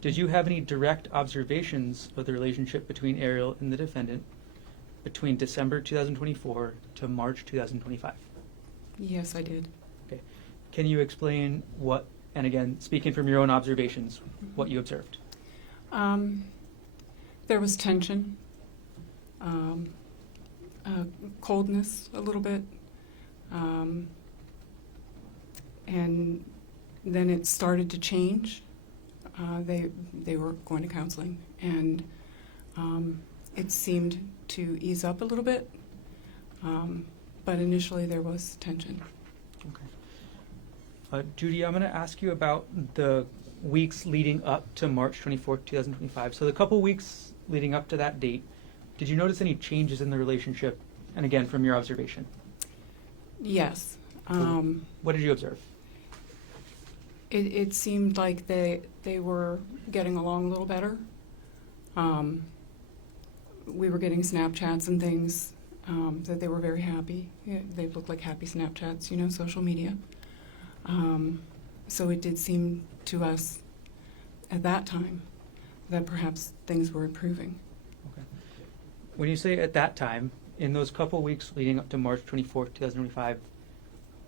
did you have any direct observations of the relationship between Ariel and the defendant between December 2024 to March 2025? Yes, I did. Okay. Can you explain what, and again, speaking from your own observations, what you observed? There was tension, coldness a little bit, and then it started to change. They were going to counseling, and it seemed to ease up a little bit, but initially there was tension. Okay. Judy, I'm going to ask you about the weeks leading up to March 24th, 2025. So the couple weeks leading up to that date, did you notice any changes in the relationship? And again, from your observation. Yes. What did you observe? It seemed like they were getting along a little better. We were getting Snapchats and things that they were very happy. Yeah, they looked like happy Snapchats, you know, social media. So it did seem to us at that time that perhaps things were improving. Okay. When you say at that time, in those couple weeks leading up to March 24th, 2025,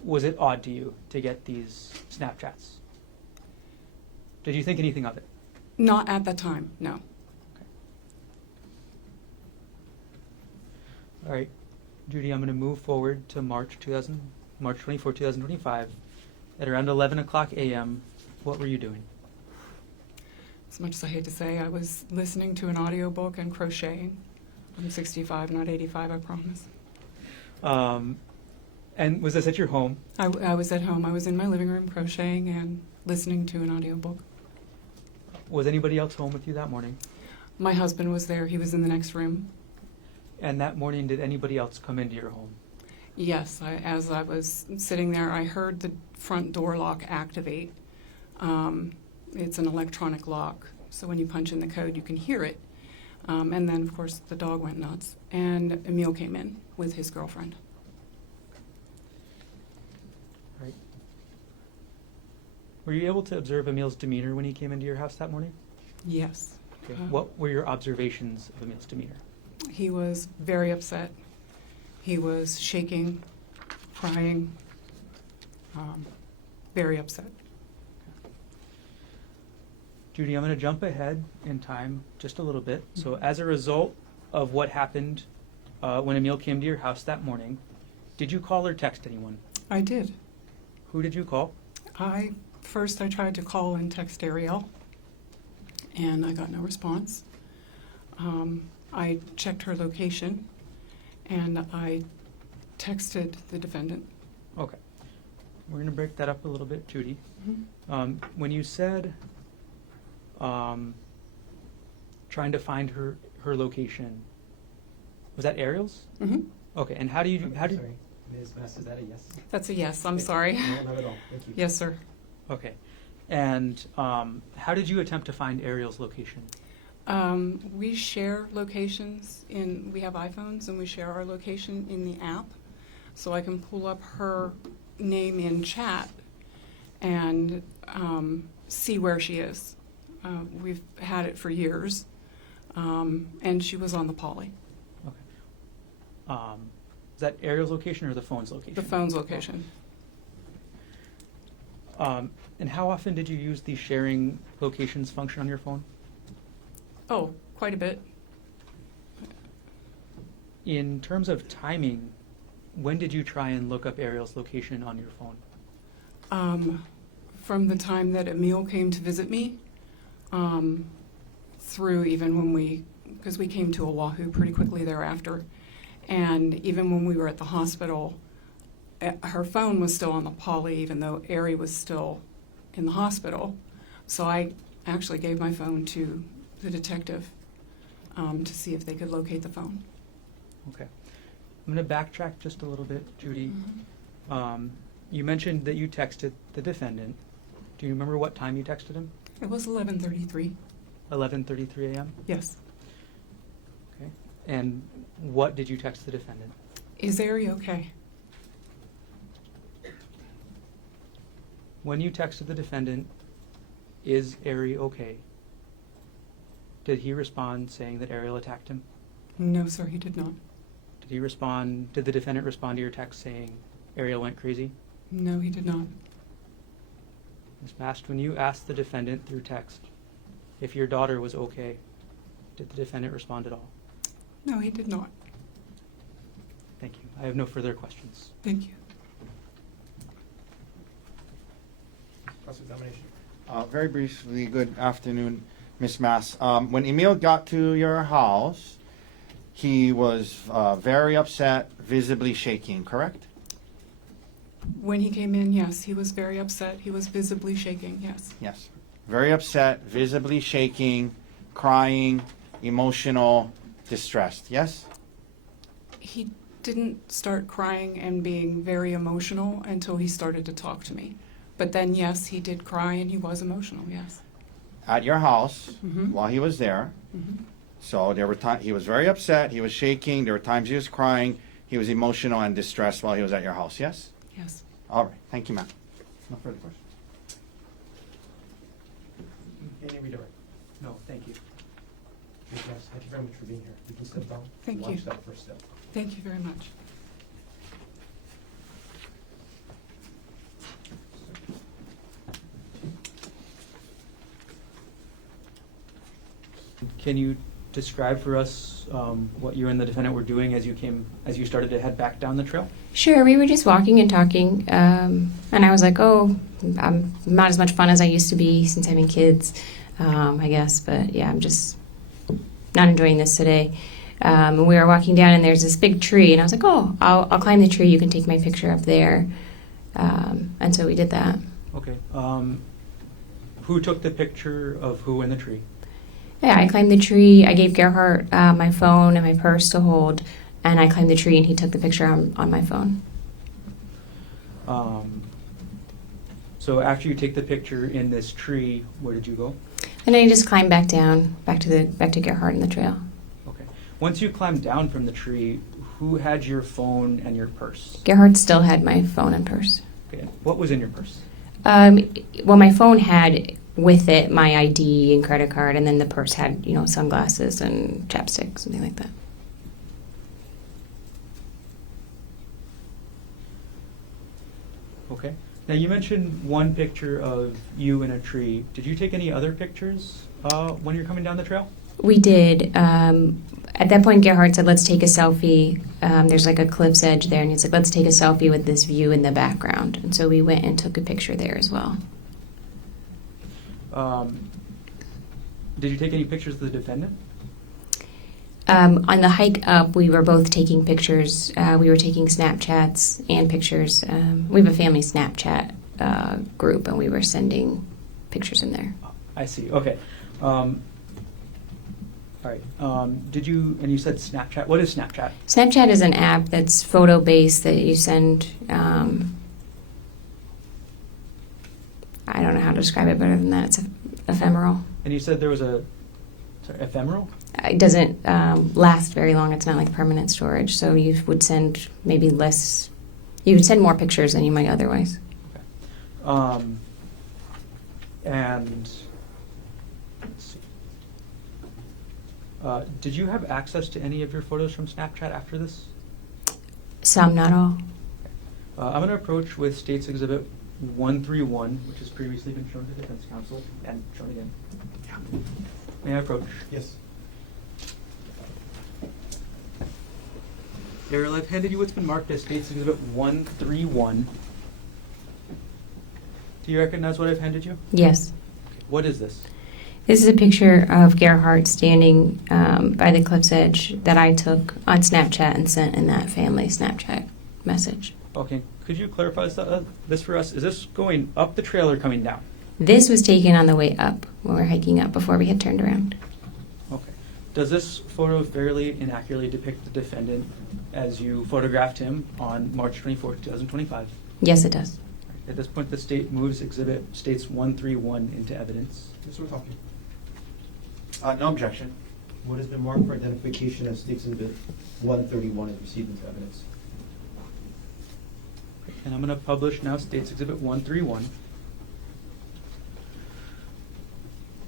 was it odd to you to get these Snapchats? Did you think anything of it? Not at the time, no. Okay. All right, Judy, I'm going to move forward to March 24, 2025. At around 11 o'clock a.m., what were you doing? As much as I hate to say, I was listening to an audiobook and crocheting. I'm 65, not 85, I promise. And was this at your home? I was at home. I was in my living room crocheting and listening to an audiobook. Was anybody else home with you that morning? My husband was there. He was in the next room. And that morning, did anybody else come into your home? Yes, as I was sitting there, I heard the front door lock activate. It's an electronic lock, so when you punch in the code, you can hear it. And then, of course, the dog went nuts, and Emil came in with his girlfriend. Right. Were you able to observe Emil's demeanor when he came into your house that morning? Yes. Okay. What were your observations of Emil's demeanor? He was very upset. He was shaking, crying, very upset. Judy, I'm going to jump ahead in time just a little bit. So as a result of what happened when Emil came to your house that morning, did you call or text anyone? I did. Who did you call? First I tried to call and text Ariel, and I got no response. I checked her location, and I texted the defendant. Okay. We're going to break that up a little bit, Judy. Mm-hmm. When you said trying to find her location, was that Ariel's? Mm-hmm. Okay, and how do you Sorry, Ms. Mast, is that a yes? That's a yes. I'm sorry. No, not at all. Thank you. Yes, sir. Okay, and how did you attempt to find Ariel's location? We share locations we have iPhones, and we share our location in the app. So I can pull up her name in chat and see where she is. We've had it for years, and she was on the poly. Okay. Is that Ariel's location or the phone's location? The phone's location. And how often did you use the sharing locations function on your phone? Oh, quite a bit. In terms of timing, when did you try and look up Ariel's location on your phone? From the time that Emil came to visit me, through even when because we came to Oahu pretty quickly thereafter, and even when we were at the hospital, her phone was still on the poly, even though Ari was still in the hospital. So I actually gave my phone to the detective to see if they could locate the phone. Okay. I'm going to backtrack just a little bit, Judy. Mm-hmm. You mentioned that you texted the defendant. Do you remember what time you texted him? It was 11:33. 11:33 a.m.? Yes. Okay. And what did you text the defendant? Is Ari okay? When you texted the defendant, is Ari okay? Did he respond saying that Ariel attacked him? No, sir, he did not. Did he respond? Did the defendant respond to your text saying Ariel went crazy? No, he did not. Ms. Mast, when you asked the defendant through text if your daughter was okay, did the defendant respond at all? No, he did not. Thank you. I have no further questions. Thank you. Cross-examination. Very briefly, good afternoon, Ms. Mast. When Emil got to your house, he was very upset, visibly shaking, correct? When he came in, yes, he was very upset. He was visibly shaking, yes. Yes. Very upset, visibly shaking, crying, emotional, distressed, yes? He didn't start crying and being very emotional until he started to talk to me. But then, yes, he did cry and he was emotional, yes. At your house, Mhm. while he was there. Mhm. So there were times he was very upset, he was shaking, there were times he was crying, he was emotional and distressed while he was at your house, yes? Yes. All right, thank you, ma'am. No further questions. Any redirect? No, thank you. Yes, thank you very much for being here. You can step down. Thank Watch you. that first step. Thank you very much. Can you describe for us what you and the defendant were doing as you started to head back down the trail? Sure, we were just walking and talking, and I was like, "Oh, I'm not as much fun as I used to be since having kids, I guess." But yeah, I'm just not enjoying this today. And we were walking down, and there's this big tree, and I was like, "Oh, I'll climb the tree. You can take my picture up there." And so we did that. Okay. Who took the picture of who in the tree? Yeah, I climbed the tree. I gave Gerhardt my phone and my purse to hold, and I climbed the tree, and he took the picture on my phone. So after you take the picture in this tree, where did you go? And I just climbed back down, back to Gerhardt in the trail. Okay. Once you climbed down from the tree, who had your phone and your purse? Gerhardt still had my phone and purse. Okay. What was in your purse? Well, my phone had with it my ID and credit card, and then the purse had, sunglasses and chapstick, something like that. Okay. Now you mentioned one picture of you in a tree. Did you take any other pictures when you're coming down the trail? We did. At that point, Gerhardt said, "Let's take a selfie." There's like a cliff's edge there, and he's like, "Let's take a selfie with this view in the background." And so we went and took a picture there as well. Did you take any pictures of the defendant? On the hike up, we were both taking pictures. We were taking Snapchats and pictures. We have a family Snapchat group, and we were sending pictures in there. I see. Okay. All right. Did you, and you said Snapchat. What is Snapchat? Snapchat is an app that's photo-based that you send. I don't know how to describe it better than that. It's ephemeral. And you said there was ephemeral? It doesn't last very long. It's not like permanent storage. So you would send maybe less. You would send more pictures than you might otherwise. Okay. And let's see. Did you have access to any of your photos from Snapchat after this? Some, not all. I'm going to approach with State's Exhibit 131, which has previously been shown to defense counsel and shown again. May I approach? Yes. Ariel, I've handed you what's been marked as State's Exhibit 131. Do you recognize what I've handed you? Yes. What is this? This is a picture of Gerhardt standing by the cliff's edge that I took on Snapchat and sent in that family Snapchat message. Okay, could you clarify this for us? Is this going up the trail or coming down? This was taken on the way up when we were hiking up before we had turned around. Okay. Does this photo fairly inaccurately depict the defendant as you photographed him on March 24th, 2025? Yes, it does. At this point, the state moves Exhibit States 131 into evidence. Yes, we're talking. No objection. What has been marked for identification as State's Exhibit 131 is received into evidence. And I'm going to publish now States Exhibit 131.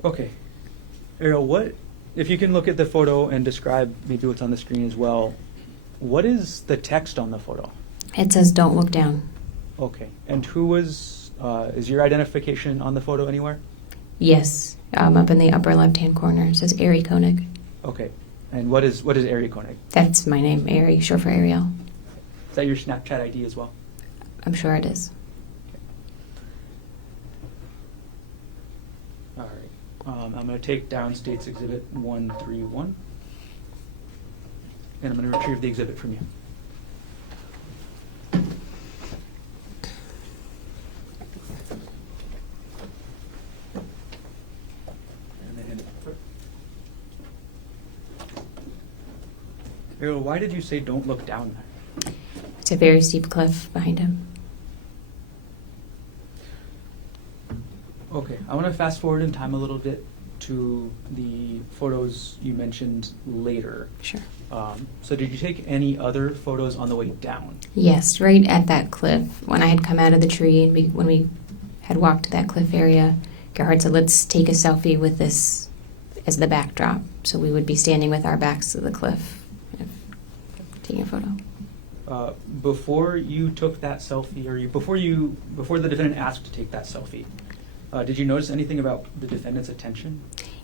Okay. Ariel, if you can look at the photo and describe maybe what's on the screen as well, What is the text on the photo? It says, "Don't look down." Okay. And who was, is your identification on the photo anywhere? Yes, up in the upper left-hand corner. It says Arielle Konig. Okay. And what is Ariel Konig? That's my name, Ari, short for Ariel. Is that your Snapchat ID as well? I'm sure it is. All right. I'm going to take down State's Exhibit 131. And I'm going to retrieve the exhibit from you. And then hand it over. Ariel, why did you say don't look down there? It's a very steep cliff behind him. Okay, I want to fast forward in time a little bit to the photos you mentioned later. Sure. So did you take any other photos on the way down? Yes, right at that cliff. When I had come out of the tree and when we had walked to that cliff area, Gerhardt said, "Let's take a selfie with this as the backdrop." So we would be standing with our backs to the cliff, taking a photo. Before you took that selfie, or before the defendant asked to take that selfie, did you notice anything about the defendant's attention?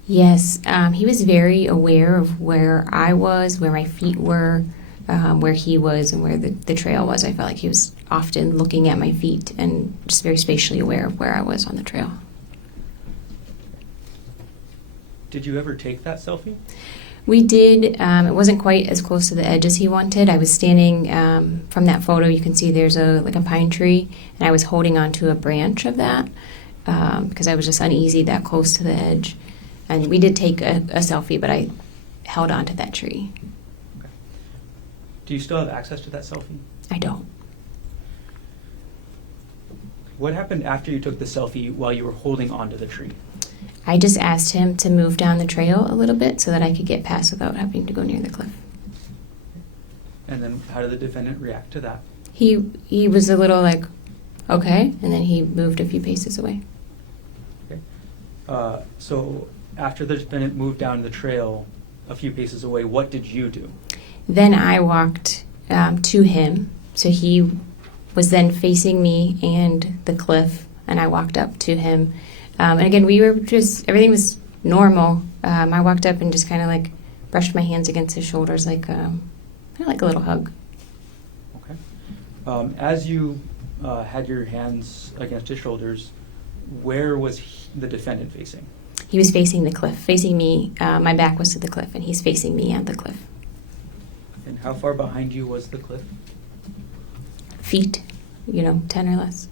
Yes, he was very aware of where I was, where my feet were, where he was, and where the trail was. I felt like he was often looking at my feet and just very spatially aware of where I was on the trail. Did you ever take that selfie? We did. It wasn't quite as close to the edge as he wanted. I was standing from that photo. You can see there's a pine tree, and I was holding onto a branch of that because I was just uneasy that close to the edge. And we did take a selfie, but I held onto that tree. Okay. Do you still have access to that selfie? I don't. What happened after you took the selfie while you were holding onto the tree? I just asked him to move down the trail a little bit so that I could get past without having to go near the cliff. And then how did the defendant react to that? He was a little like, okay, and then he moved a few paces away. Okay. So after the defendant moved down the trail a few paces away, what did you do? Then I walked to him. So he was then facing me and the cliff, and I walked up to him. And again, everything was normal. I walked up and just kind of like brushed my hands against his shoulders, kind of like a little hug. Okay. As you had your hands against his shoulders, where was the defendant facing? He was facing the cliff, facing me. My back was to the cliff, and he's facing me at the cliff. And how far behind you was the cliff? Feet, 10 or less.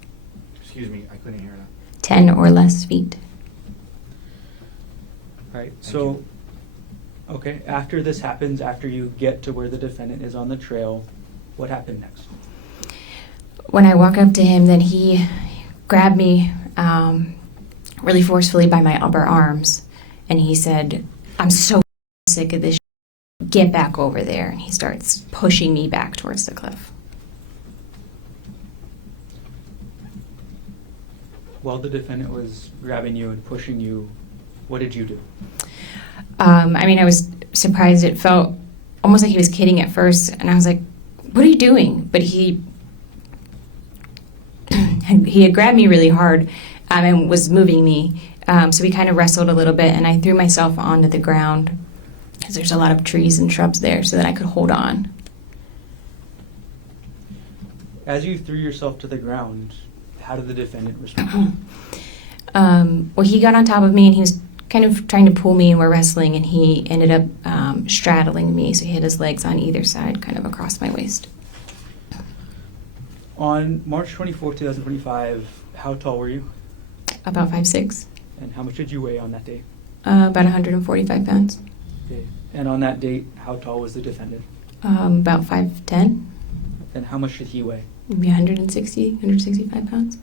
Excuse me, I couldn't hear that. 10 or less feet. All right. So, okay, after this happens, after you get to where the defendant is on the trail, what happened next? When I walk up to him, then he grabbed me really forcefully by my upper arms, and he said, "I'm so sick of this. Get back over there." And he starts pushing me back towards the cliff. While the defendant was grabbing you and pushing you, what did you do? I was surprised. It felt almost like he was kidding at first, and I was like, "What are you doing?" But he had grabbed me really hard and was moving me. So we kind of wrestled a little bit, and I threw myself onto the ground because there's a lot of trees and shrubs there so that I could hold on. As you threw yourself to the ground, how did the defendant respond? Well, he got on top of me, and he was kind of trying to pull me, and we're wrestling, and he ended up straddling me, so he had his legs on either side, kind of across my waist. On March 24, 2025, how tall were you? About 5'6". And how much did you weigh on that day? About 145 pounds. Okay. And on that date, how tall was the defendant? About 5'10". And how much did he weigh? Maybe 165 pounds.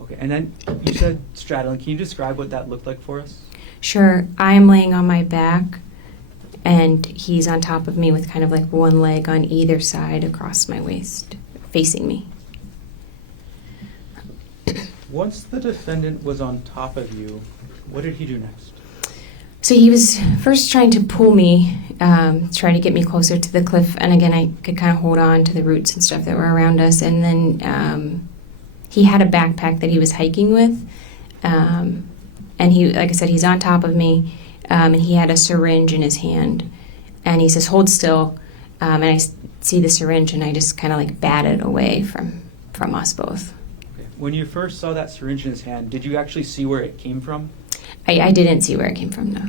Okay. And then you said straddling. Can you describe what that looked like for us? Sure. I am laying on my back, and he's on top of me with kind of like one leg on either side across my waist, facing me. Once the defendant was on top of you, what did he do next? So he was first trying to pull me, try to get me closer to the cliff. And again, I could kind of hold on to the roots and stuff that were around us. And then he had a backpack that he was hiking with. And he, like I said, he's on top of me. And he had a syringe in his hand. And he says, hold still. And I see the syringe, and I just kind of like bat it away from us both. Okay. When you first saw that syringe in his hand, did you actually see where it came from? I didn't see where it came from, no.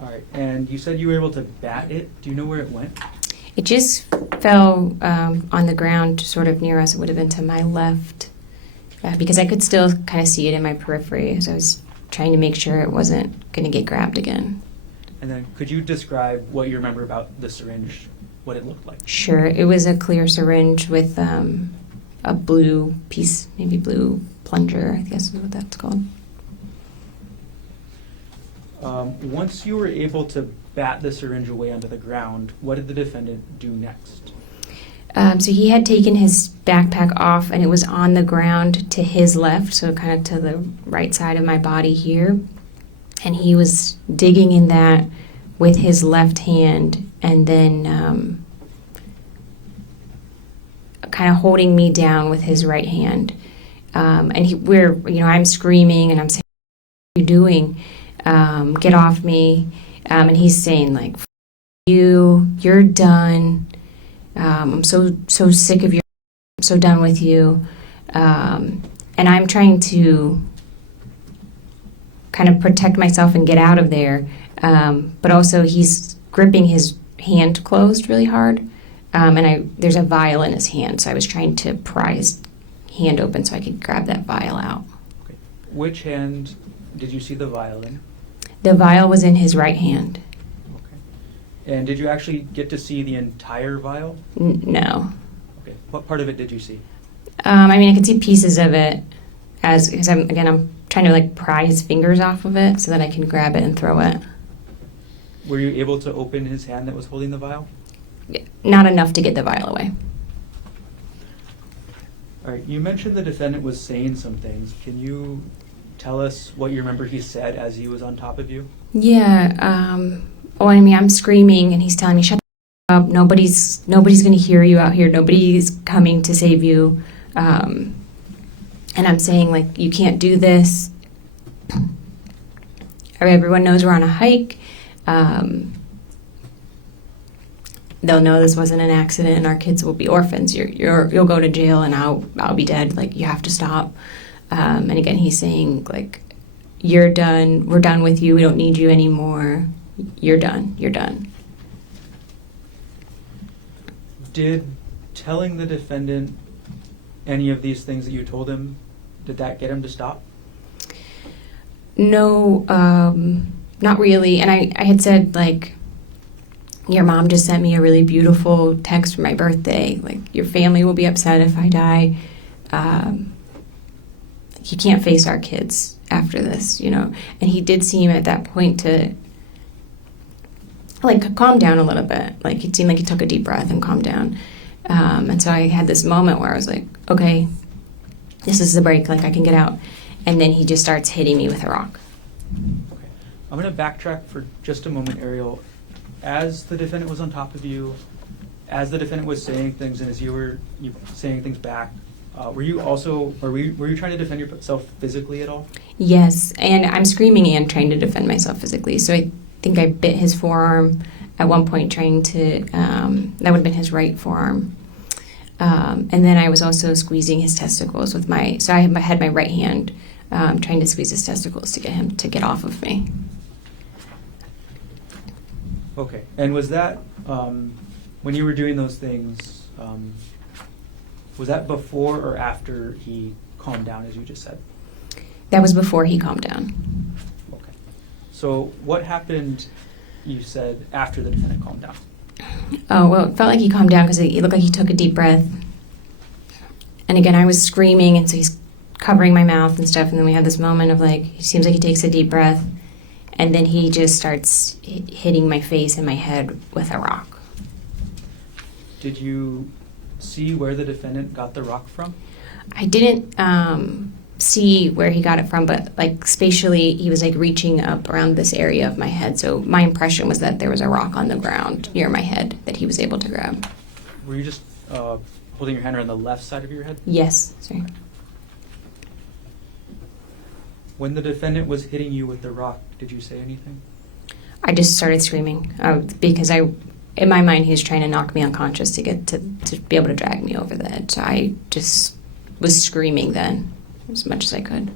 All right. And you said you were able to bat it. Do you know where it went? It just fell on the ground sort of near us. It would have been to my left because I could still kind of see it in my periphery. So I was trying to make sure it wasn't going to get grabbed again. And then could you describe what you remember about the syringe, what it looked like? Sure. It was a clear syringe with a blue piece, maybe blue plunger, I guess is what that's called. Once you were able to bat the syringe away onto the ground, what did the defendant do next? So he had taken his backpack off, and it was on the ground to his left, so kind of to the right side of my body here. And he was digging in that with his left hand, and then kind of holding me down with his right hand. And I'm screaming, and I'm saying, "What are you doing? Get off me!" And he's saying like, "F you're done. I'm so sick of you. I'm so done with you." And I'm trying to kind of protect myself and get out of there. But also he's gripping his hand closed really hard. And there's a vial in his hand. So I was trying to pry his hand open so I could grab that vial out. Okay. Which hand did you see the vial in? The vial was in his right hand. Okay. And did you actually get to see the entire vial? No. Okay. What part of it did you see? I could see pieces of it because I'm trying to like pry his fingers off of it so that I can grab it and throw it. Were you able to open his hand that was holding the vial? Not enough to get the vial away. All right. You mentioned the defendant was saying some things. Can you tell us what you remember he said as he was on top of you? Yeah. I'm screaming, and he's telling me, "Shut the up! Nobody's going to hear you out here. Nobody's coming to save you." And I'm saying, like, "You can't do this. Everyone knows we're on a hike. They'll know this wasn't an accident, and our kids will be orphans. You'll go to jail, and I'll be dead. Like, you have to stop." And again, he's saying, like, "You're done. We're done with you. We don't need you anymore. You're done. You're done." Did telling the defendant any of these things that you told him, did that get him to stop? No, not really. And I had said, like, "Your mom just sent me a really beautiful text for my birthday. Like, your family will be upset if I die. You can't face our kids after this, you know." And he did seem at that point to, like, calm down a little bit. Like, it seemed like he took a deep breath and calmed down. And so I had this moment where I was like, okay, this is the break. Like, I can get out. And then he just starts hitting me with a rock. Okay. I'm going to backtrack for just a moment, Ariel. As the defendant was on top of you, as the defendant was saying things, and as you were saying things back, were you trying to defend yourself physically at all? Yes, and I'm screaming and trying to defend myself physically. So I think I bit his forearm at one point, trying to, that would have been his right forearm. And then I was also squeezing his testicles with so I had my right hand trying to squeeze his testicles to get him to get off of me. Okay, and was that, when you were doing those things, was that before or after he calmed down, as you just said? That was before he calmed down. Okay. So what happened, you said, after the defendant calmed down? Oh, well, it felt like he calmed down because it looked like he took a deep breath. And again, I was screaming, and so he's covering my mouth and stuff, and then we had this moment of, like, it seems like he takes a deep breath, and then he just starts hitting my face and my head with a rock. Did you see where the defendant got the rock from? I didn't see where he got it from, but like spatially, he was like reaching up around this area of my head. So my impression was that there was a rock on the ground near my head that he was able to grab. Were you just holding your hand around the left side of your head? Yes, sorry. When the defendant was hitting you with the rock, did you say anything? I just started screaming because in my mind, he was trying to knock me unconscious to get to be able to drag me over the edge. So I just was screaming then as much as I could.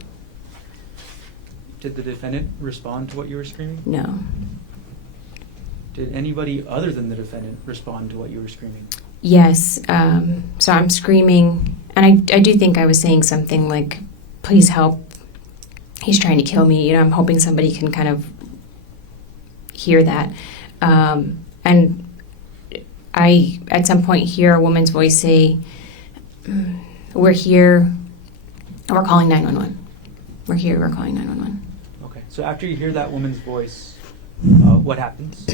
Did the defendant respond to what you were screaming? No. Did anybody other than the defendant respond to what you were screaming? Yes. So I'm screaming, and I do think I was saying something like, "Please help. He's trying to kill me." You know, I'm hoping somebody can kind of hear that. And I, at some point, hear a woman's voice say, "We're here. We're calling 911. We're here. We're calling 911." Okay. So after you hear that woman's voice, what happens?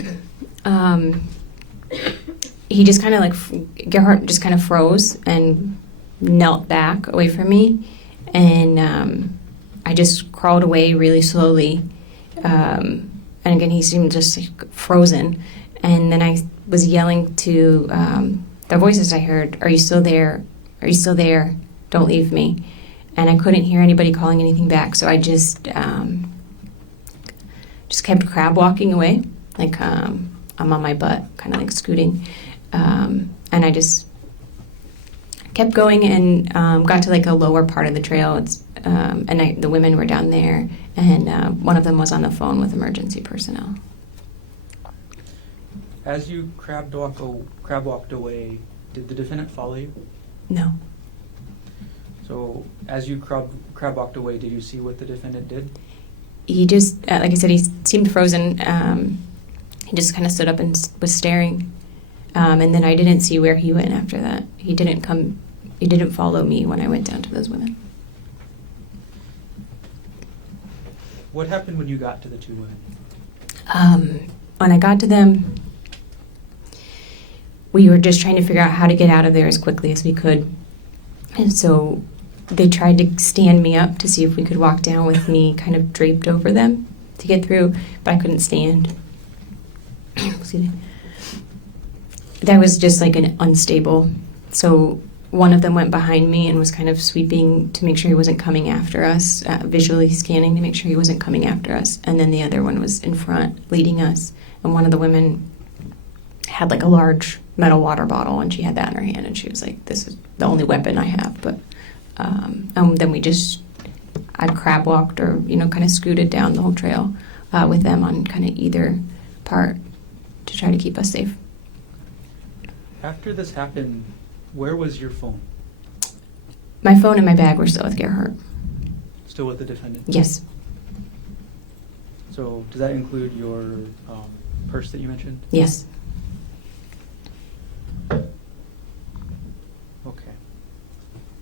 He just kind of like, Gerhardt just kind of froze and knelt back away from me. And I just crawled away really slowly. And again, he seemed just like frozen. And then I was yelling to the voices I heard, "Are you still there? Are you still there? Don't leave me." And I couldn't hear anybody calling anything back. So I just kept crab walking away. Like I'm on my butt, kind of like scooting. And I just kept going and got to like a lower part of the trail. And the women were down there, and one of them was on the phone with emergency personnel. As you crab walked away, did the defendant follow you? No. So as you crab walked away, did you see what the defendant did? He just, like I said, he seemed frozen. He just kind of stood up and was staring. And then I didn't see where he went after that. He didn't follow me when I went down to those women. What happened when you got to the two women? When I got to them, we were just trying to figure out how to get out of there as quickly as we could. And so they tried to stand me up to see if we could walk down with me kind of draped over them to get through, but I couldn't stand. Excuse me. That was just like an unstable. So one of them went behind me and was kind of sweeping to make sure he wasn't coming after us, visually scanning to make sure he wasn't coming after us. And then the other one was in front, leading us. And one of the women had like a large metal water bottle, and she had that in her hand, and she was like, "This is the only weapon I have." But then I crab walked or, kind of scooted down the whole trail with them on kind of either part to try to keep us safe. After this happened, where was your phone? My phone and my bag were still with Gerhardt. Still with the defendant? Yes. So does that include your purse that you mentioned? Yes.